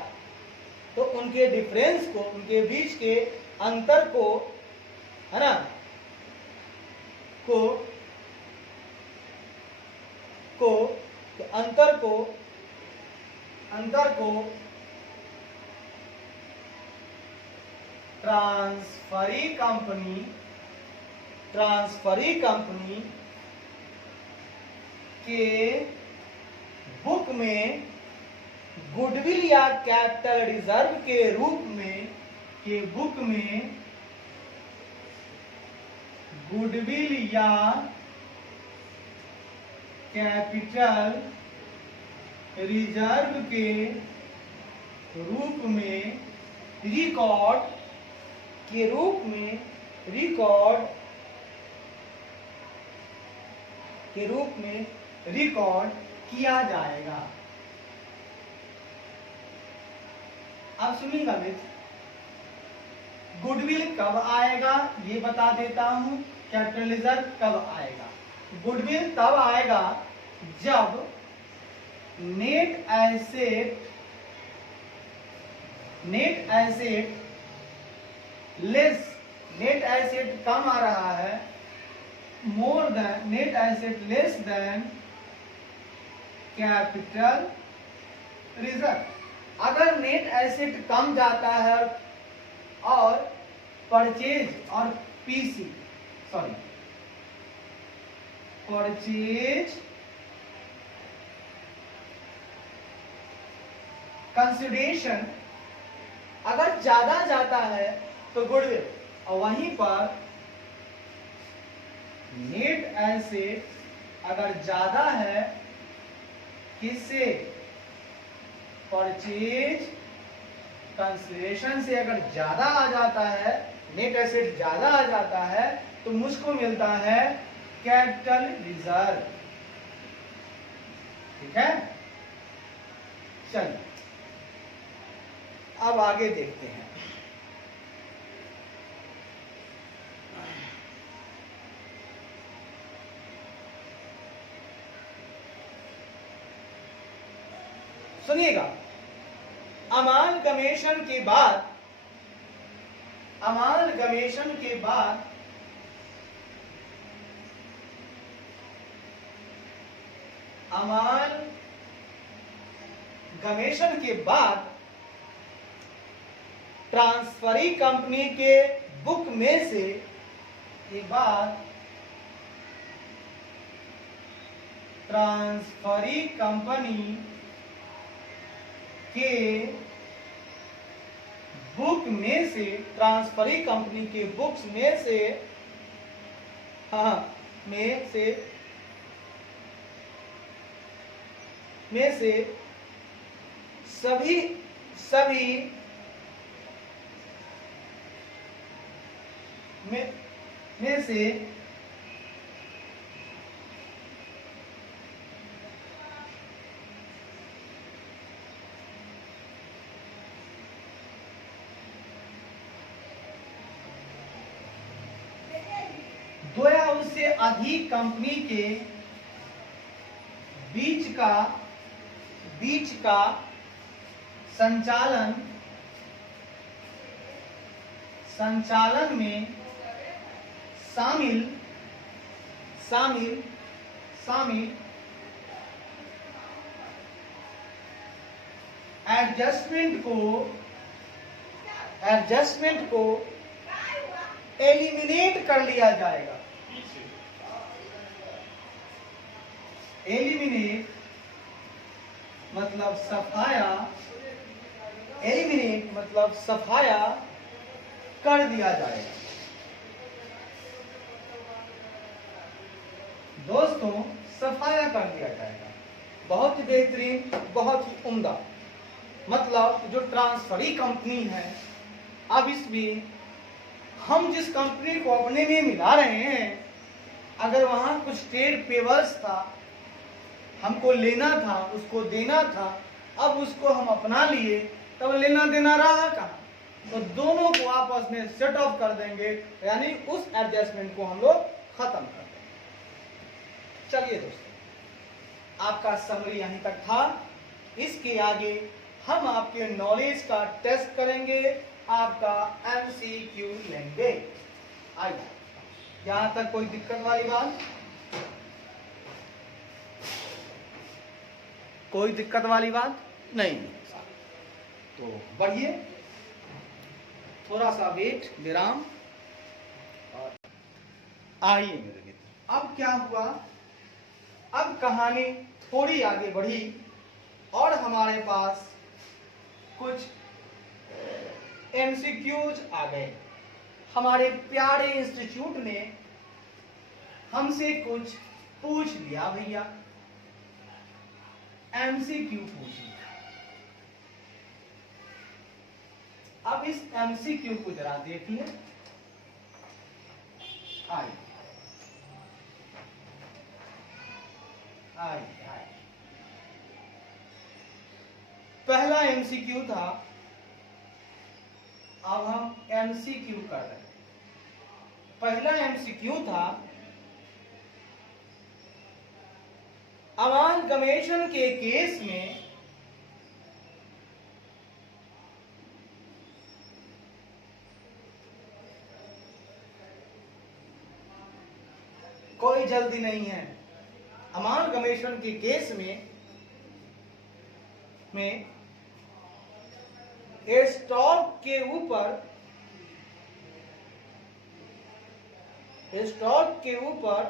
तो उनके डिफरेंस को, उनके बीच के अंतर को, है ना, अंतर को ट्रांसफरी कंपनी के बुक में गुडविल या कैपिटल रिजर्व के रूप में, के बुक में गुडविल या कैपिटल रिजर्व के रूप में रिकॉर्ड किया जाएगा। अब सुनिएगा मित्र, गुडविल कब आएगा ये बता देता हूं, कैपिटल रिजर्व कब आएगा। गुडविल तब आएगा जब नेट एसेट कम आ रहा है, more than net asset less than capital reserve. अगर नेट एसेट कम जाता है और परचेज और पीसी, परचेज कंसिडरेशन अगर ज्यादा जाता है तो गुडविल, और वहीं पर नेट एसेट अगर ज्यादा है किससे, परचेज कंसिडरेशन से अगर ज्यादा आ जाता है, नेट एसेट ज्यादा आ जाता है तो मुझको मिलता है कैपिटल रिजर्व। ठीक है, चलिए अब आगे देखते हैं। सुनिएगा, अमालगमेशन के बाद, अमालगमेशन के बाद अमालगमेशन के बाद ट्रांसफरी कंपनी के बुक में से एक बार ट्रांसफरी कंपनी के बुक में से, ट्रांसफरी कंपनी के बुक्स में से, हाँ में से सभी में से दो या उससे अधिक कंपनी के बीच का संचालन में शामिल एडजस्टमेंट को एलिमिनेट कर लिया जाएगा। एलिमिनेट मतलब सफाया कर दिया जाएगा। दोस्तों, सफाया कर दिया जाएगा, बहुत ही बेहतरीन, बहुत ही उम्दा। मतलब जो ट्रांसफरी कंपनी है, अब इसमें हम जिस कंपनी को अपने में मिला रहे हैं, अगर वहां कुछ ट्रेड पेपर्स था, हमको लेना था, उसको देना था, अब उसको हम अपना लिए, तब लेना देना रहा कहाँ? तो दोनों को आपस में सेट ऑफ कर देंगे, यानी उस एडजस्टमेंट को हम लोग खत्म कर देंगे। चलिए दोस्तों, आपका समरी यहीं तक था। इसके आगे हम आपके नॉलेज का टेस्ट करेंगे, आपका MCQ लेंगे। आइए, यहां तक कोई दिक्कत वाली बात? कोई दिक्कत वाली बात नहीं। तो बढ़िए, थोड़ा सा वेट, विराम, और आइए मेरे मित्र। अब क्या हुआ, अब कहानी थोड़ी आगे बढ़ी और हमारे पास कुछ MCQs आ गए। हमारे प्यारे इंस्टीट्यूट ने हमसे कुछ पूछ लिया भैया, MCQ पूछ लिया। अब इस MCQ को जरा देखिए। आइए, पहला MCQ था, अब हम MCQ कर रहे हैं। पहला MCQ था, अमालगमेशन के केस में कोई जल्दी नहीं है। अमालगमेशन के केस में स्टॉक के ऊपर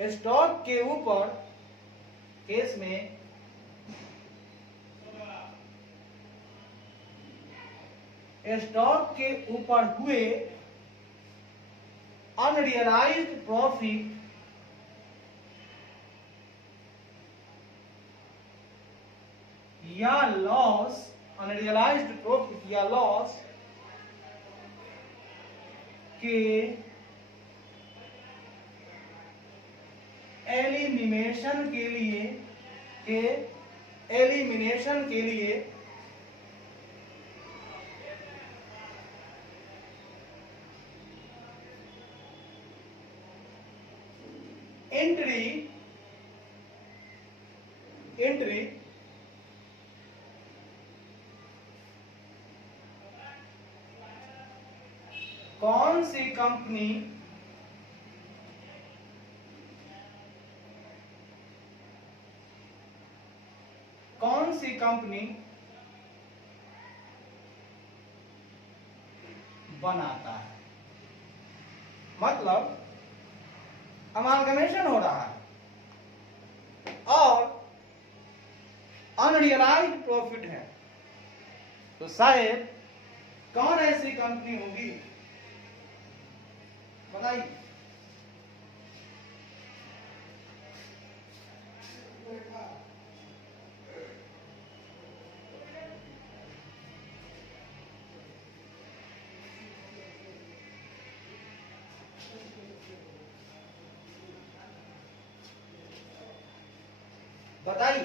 स्टॉक के ऊपर केस में स्टॉक के ऊपर हुए अनरियलाइज्ड प्रॉफिट या लॉस, अनरियलाइज्ड प्रॉफिट या लॉस के एलिमिनेशन के लिए एंट्री कौन सी कंपनी बनाता है, मतलब अमालगमेशन हो रहा है और अनरियलाइज्ड प्रॉफिट है, तो शायद कौन ऐसी कंपनी होगी बताइए। बताइए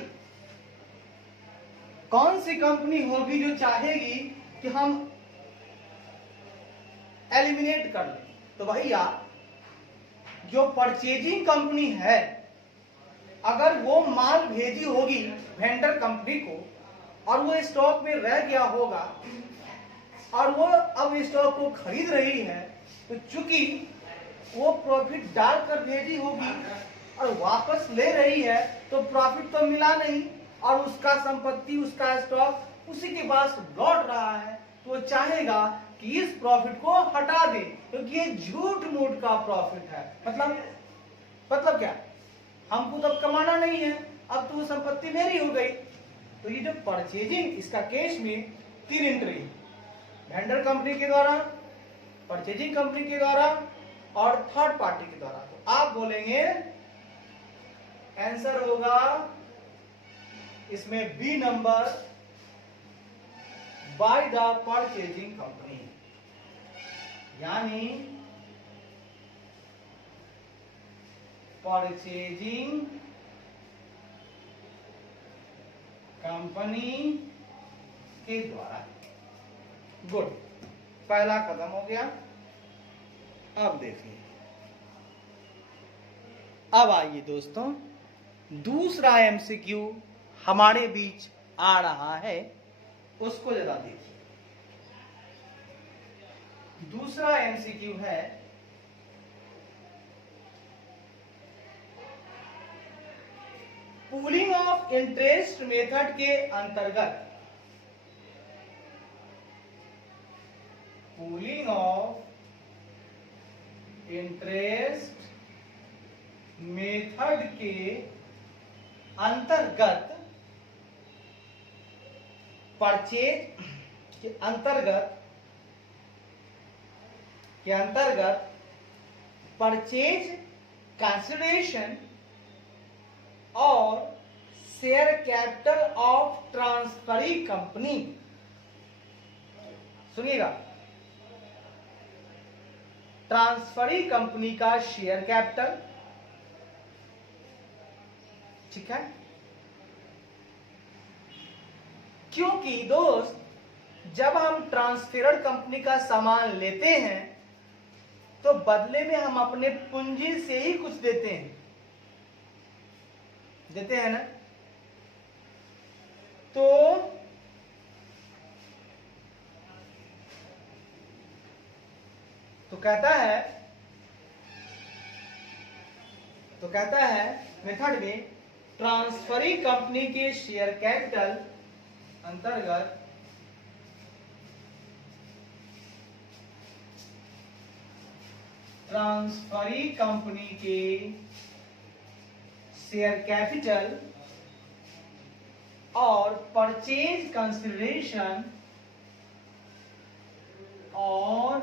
कौन सी कंपनी होगी जो चाहेगी कि हम एलिमिनेट कर लें। तो भैया जो परचेजिंग कंपनी है, अगर वो माल भेजी होगी वेंडर कंपनी को और वो स्टॉक में रह गया होगा और वो अब स्टॉक को खरीद रही है, तो चूंकि वो प्रॉफिट डालकर भेजी होगी और वापस ले रही है, तो प्रॉफिट तो मिला नहीं और उसका संपत्ति, उसका स्टॉक उसी के पास लौट रहा है, तो वो चाहेगा कि इस प्रॉफिट को हटा दे, क्योंकि ये झूठ मूठ का प्रॉफिट है। मतलब क्या, हमको तो अब कमाना नहीं है, अब तो संपत्ति मेरी हो गई। तो ये जो परचेजिंग, इसका केस में 3 एंट्री, वेंडर कंपनी के द्वारा, परचेजिंग कंपनी के द्वारा और थर्ड पार्टी के द्वारा। तो आप बोलेंगे आंसर होगा इसमें B number, by the purchasing company, यानी परचेजिंग कंपनी के द्वारा। गुड, पहला कदम हो गया। अब देखिए, अब आइए दोस्तों, दूसरा एमसीक्यू हमारे बीच आ रहा है, उसको जरा देखिए। दूसरा एमसीक्यू है, पूलिंग ऑफ इंटरेस्ट मेथड के अंतर्गत, पूलिंग ऑफ इंटरेस्ट मेथड के अंतर्गत, परचेज के अंतर्गत परचेज कंसिडरेशन और share capital of transferee company. सुनिएगा, ट्रांसफरी कंपनी का शेयर कैपिटल, ठीक है, क्योंकि दोस्त जब हम ट्रांसफरर कंपनी का सामान लेते हैं तो बदले में हम अपने पूंजी से ही कुछ देते हैं ना। तो कहता है मेथड में, ट्रांसफरी कंपनी के शेयर कैपिटल अंतर्गत ट्रांसफरी कंपनी के शेयर कैपिटल और परचेज कंसिडरेशन और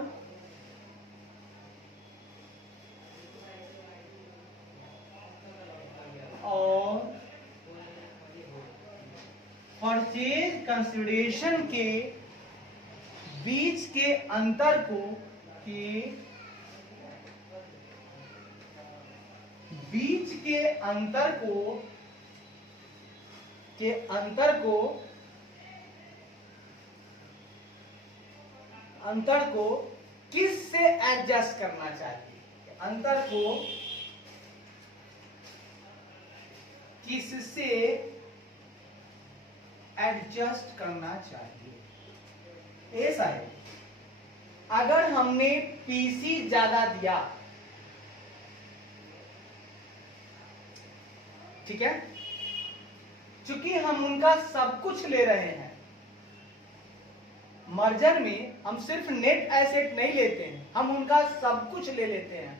परचेज कंसिडरेशन के बीच के अंतर को अंतर को किस से एडजस्ट करना चाहिए, अंतर को किससे एडजस्ट करना चाहिए। ऐसा है, अगर हमने पीसी ज्यादा दिया, ठीक है, चूंकि हम उनका सब कुछ ले रहे हैं, मर्जर में हम सिर्फ नेट एसेट नहीं लेते हैं, हम उनका सब कुछ ले लेते हैं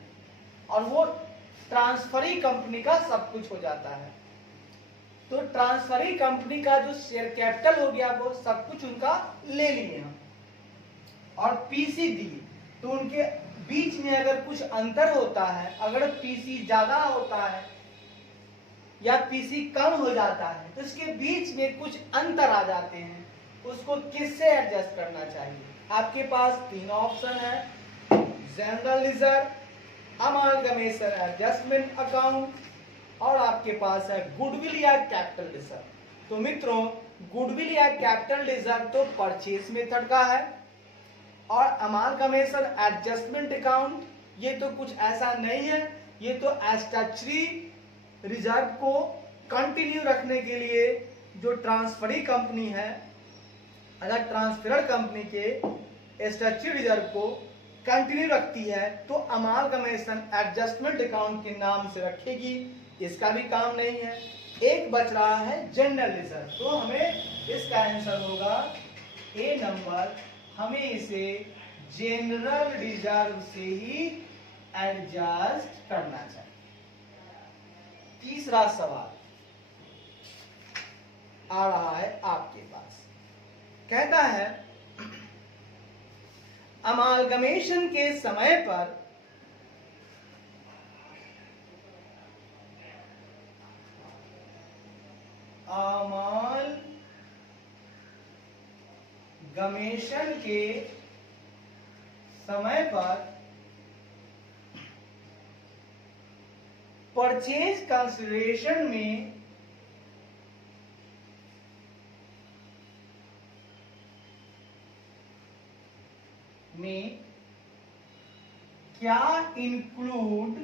और वो ट्रांसफरी कंपनी का सब कुछ हो जाता है। तो ट्रांसफरी कंपनी का जो शेयर कैपिटल हो गया वो सब कुछ उनका ले लिए हम और पीसी दिए, तो उनके बीच में अगर कुछ अंतर होता है, अगर पीसी ज्यादा होता है या पीसी कम हो जाता है, तो इसके बीच में कुछ अंतर आ जाते हैं, उसको किससे एडजस्ट करना चाहिए। आपके पास तीन ऑप्शन है, general reserve, amalgamation adjustment account और आपके पास है गुडविल या कैपिटल रिजर्व। तो मित्रों, गुडविल या कैपिटल रिजर्व तो परचेज मेथड का है और अमालगमेशन एडजस्टमेंट अकाउंट ये तो कुछ ऐसा नहीं है, ये तो स्टैट्यूटरी रिजर्व को कंटिन्यू रखने के लिए जो ट्रांसफरी कंपनी है, अगर ट्रांसफरर कंपनी के स्टैट्यूटरी रिजर्व को कंटिन्यू रखती है तो अमालगमेशन एडजस्टमेंट अकाउंट के नाम से रखेगी, इसका भी काम नहीं है। एक बच रहा है जनरल रिजर्व, तो हमें इसका आंसर होगा ए नंबर, हमें इसे जनरल रिजर्व से ही एडजस्ट करना चाहिए। तीसरा सवाल आ रहा है आपके पास, कहता है अमालगमेशन के समय पर अमालगमेशन के समय पर परचेज कंसिडरेशन में क्या इंक्लूड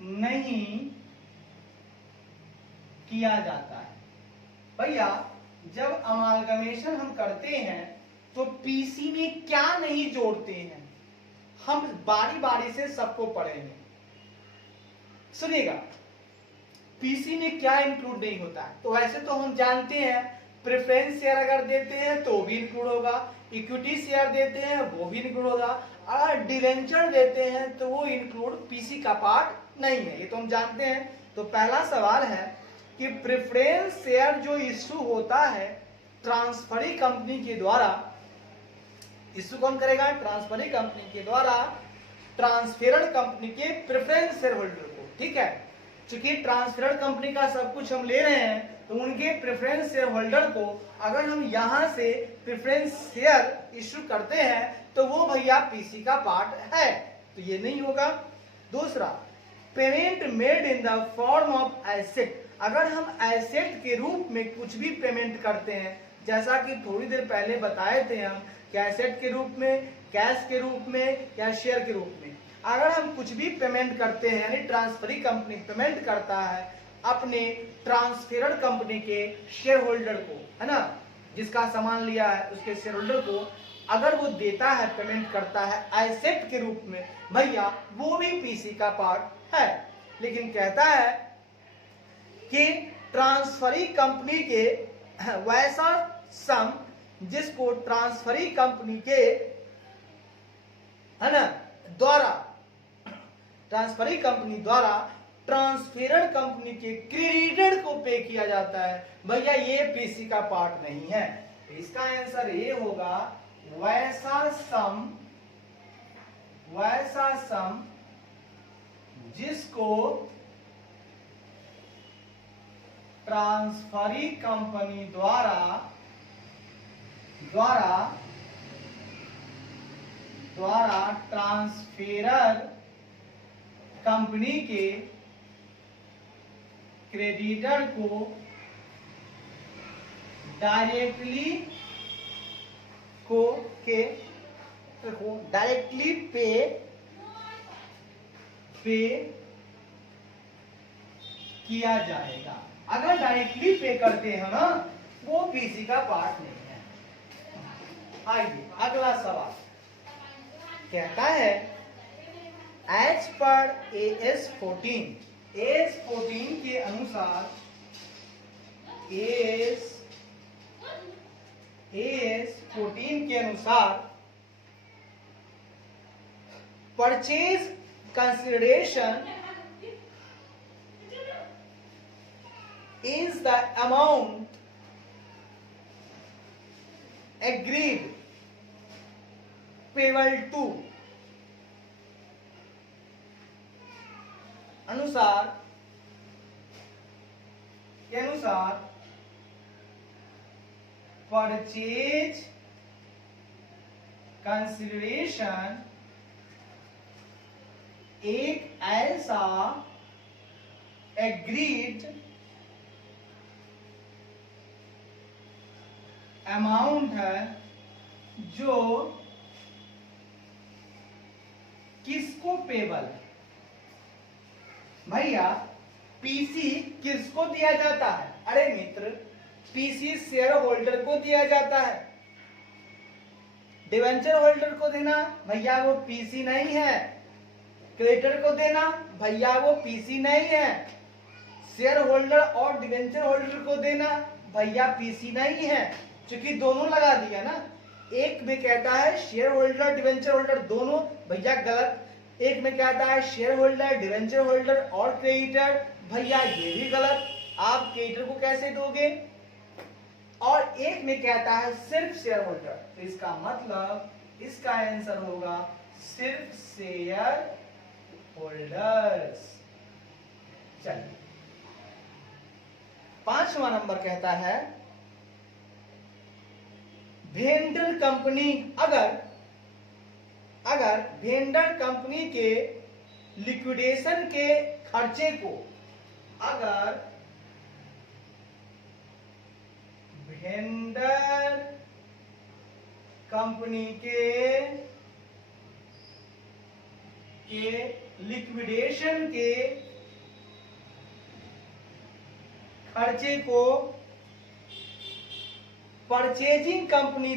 नहीं किया जाता है। भैया, जब अमालगमेशन हम करते हैं तो पीसी में क्या नहीं जोड़ते हैं, हम बारी बारी से सबको पढ़ेंगे। सुनिएगा, पीसी में क्या इंक्लूड नहीं होता है, तो वैसे तो हम जानते हैं प्रेफरेंस शेयर अगर देते हैं तो भी इंक्लूड होगा, इक्विटी शेयर देते हैं वो भी इंक्लूड होगा, अगर डिवेंचर देते हैं तो वो इंक्लूड पीसी का पार्ट नहीं है, ये तो हम जानते हैं। तो पहला सवाल है कि प्रेफरेंस शेयर जो इश्यू होता है ट्रांसफरी कंपनी के द्वारा, इश्यू कौन करेगा, ट्रांसफरी कंपनी के द्वारा ट्रांसफरर कंपनी के प्रेफरेंस शेयर होल्डर को, ठीक है। चूंकि ट्रांसफरर कंपनी का सब कुछ हम ले रहे हैं तो उनके प्रेफरेंस शेयर होल्डर को अगर हम यहां से प्रेफरेंस शेयर इश्यू करते हैं तो वो भैया पीसी का पार्ट है, तो ये नहीं होगा। दूसरा, payment made in the form of asset, अगर हम एसेट के रूप में कुछ भी पेमेंट करते हैं, जैसा कि थोड़ी देर पहले बताए थे हम, कि एसेट के रूप में, कैश के रूप में या शेयर के रूप में, अगर हम कुछ भी पेमेंट करते हैं, यानी ट्रांसफरी कंपनी पेमेंट करता है अपने ट्रांसफरर कंपनी के शेयर होल्डर को, है ना, जिसका सामान लिया है उसके शेयर होल्डर को, अगर वो देता है, पेमेंट करता है एसेट के रूप में, भैया वो भी पीसी का पार्ट है। लेकिन कहता है कि ट्रांसफरी कंपनी के वैसा सम जिसको ट्रांसफरी कंपनी के, है ना, द्वारा, ट्रांसफरी कंपनी द्वारा ट्रांसफेरर कंपनी के क्रेडिटर को पे किया जाता है। भैया ये पीसी का पार्ट नहीं है। इसका आंसर ये होगा वैसा सम जिसको ट्रांसफरी कंपनी द्वारा ट्रांसफेरर कंपनी के क्रेडिटर को डायरेक्टली पे किया जाएगा। अगर डायरेक्टली पे करते हैं ना, वो पीसी का पार्ट नहीं है। आइए अगला सवाल कहता है एज पर AS14 के अनुसार AS14 के अनुसार purchase consideration is the amount agreed payable to के अनुसार परचेज कंसिडरेशन एक ऐसा एग्रीड अमाउंट है जो किसको पेबल है। भैया पीसी किसको दिया जाता है? अरे मित्र, पीसी शेयर होल्डर को दिया जाता है। डिवेंचर होल्डर को देना भैया वो पीसी नहीं है। क्रेडिटर को देना भैया वो पीसी नहीं है। शेयर होल्डर और डिवेंचर होल्डर को देना भैया पीसी नहीं है। क्योंकि दोनों लगा दिया ना, एक में कहता है शेयर होल्डर डिवेंचर होल्डर दोनों, भैया गलत। एक में कहता है शेयर होल्डर डिवेंचर होल्डर और क्रेडिटर, भैया ये भी गलत। आप क्रेडिटर को कैसे दोगे? और एक में कहता है सिर्फ शेयर होल्डर, तो इसका मतलब इसका आंसर होगा सिर्फ शेयर होल्डर्स। चलिए 5वां नंबर कहता है वेंडर कंपनी अगर वेंडर कंपनी के लिक्विडेशन के खर्चे को अगर वेंडर कंपनी के लिक्विडेशन के खर्चे को परचेजिंग कंपनी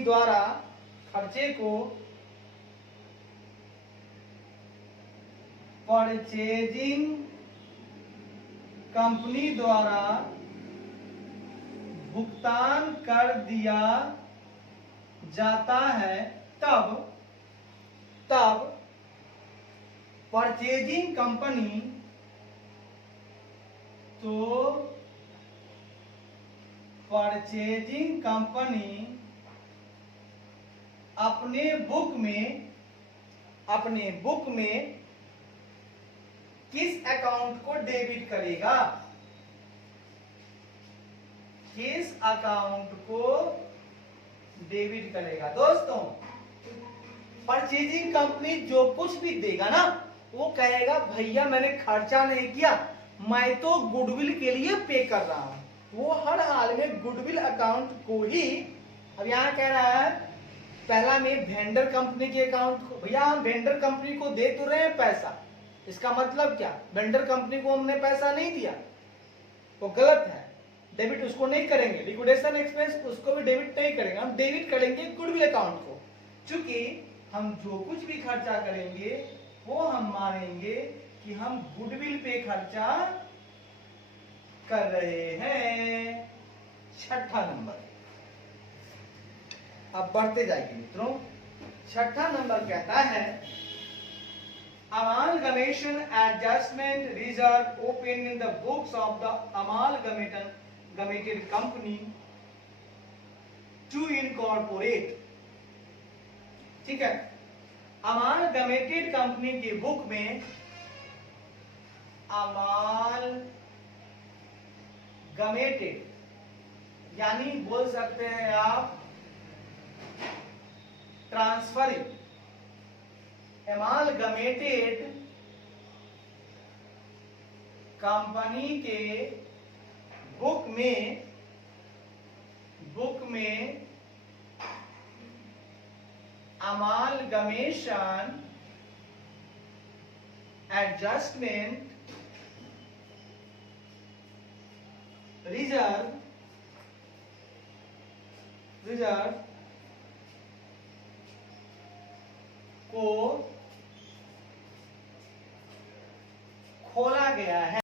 द्वारा भुगतान कर दिया जाता है, तब परचेजिंग कंपनी अपने बुक में किस अकाउंट को डेबिट करेगा? किस अकाउंट को डेबिट करेगा? दोस्तों, परचेजिंग कंपनी जो कुछ भी देगा ना, वो कहेगा भैया मैंने खर्चा नहीं किया, मैं तो गुडविल के लिए पे कर रहा हूं। वो हर हाल में गुडविल अकाउंट को ही, अब यहां कह रहा है पहला में वेंडर कंपनी के अकाउंट को, भैया हम वेंडर कंपनी को दे तो रहे हैं पैसा, इसका मतलब क्या? वेंडर कंपनी को हमने पैसा नहीं दिया, वो गलत है। डेबिट उसको नहीं करेंगे, लिक्विडेशन एक्सपेंस उसको भी डेबिट नहीं करेंगे, हम डेबिट करेंगे गुडविल अकाउंट को। क्योंकि हम जो कुछ भी खर्चा करेंगे वो हम मानेंगे कि हम गुडविल पे खर्चा कर रहे हैं। 6ठा नंबर, अब बढ़ते जाएंगे मित्रों। 6ठा नंबर कहता है amalgamation adjustment reserve open in the books of the amalgamated company to incorporate. ठीक है, अमालगमेटेड कंपनी की बुक में अमालगमेटेड यानी बोल सकते हैं आप ट्रांसफरिंग, अमालगमेटेड कंपनी के बुक में amalgamation adjustment reserve को खोला गया है।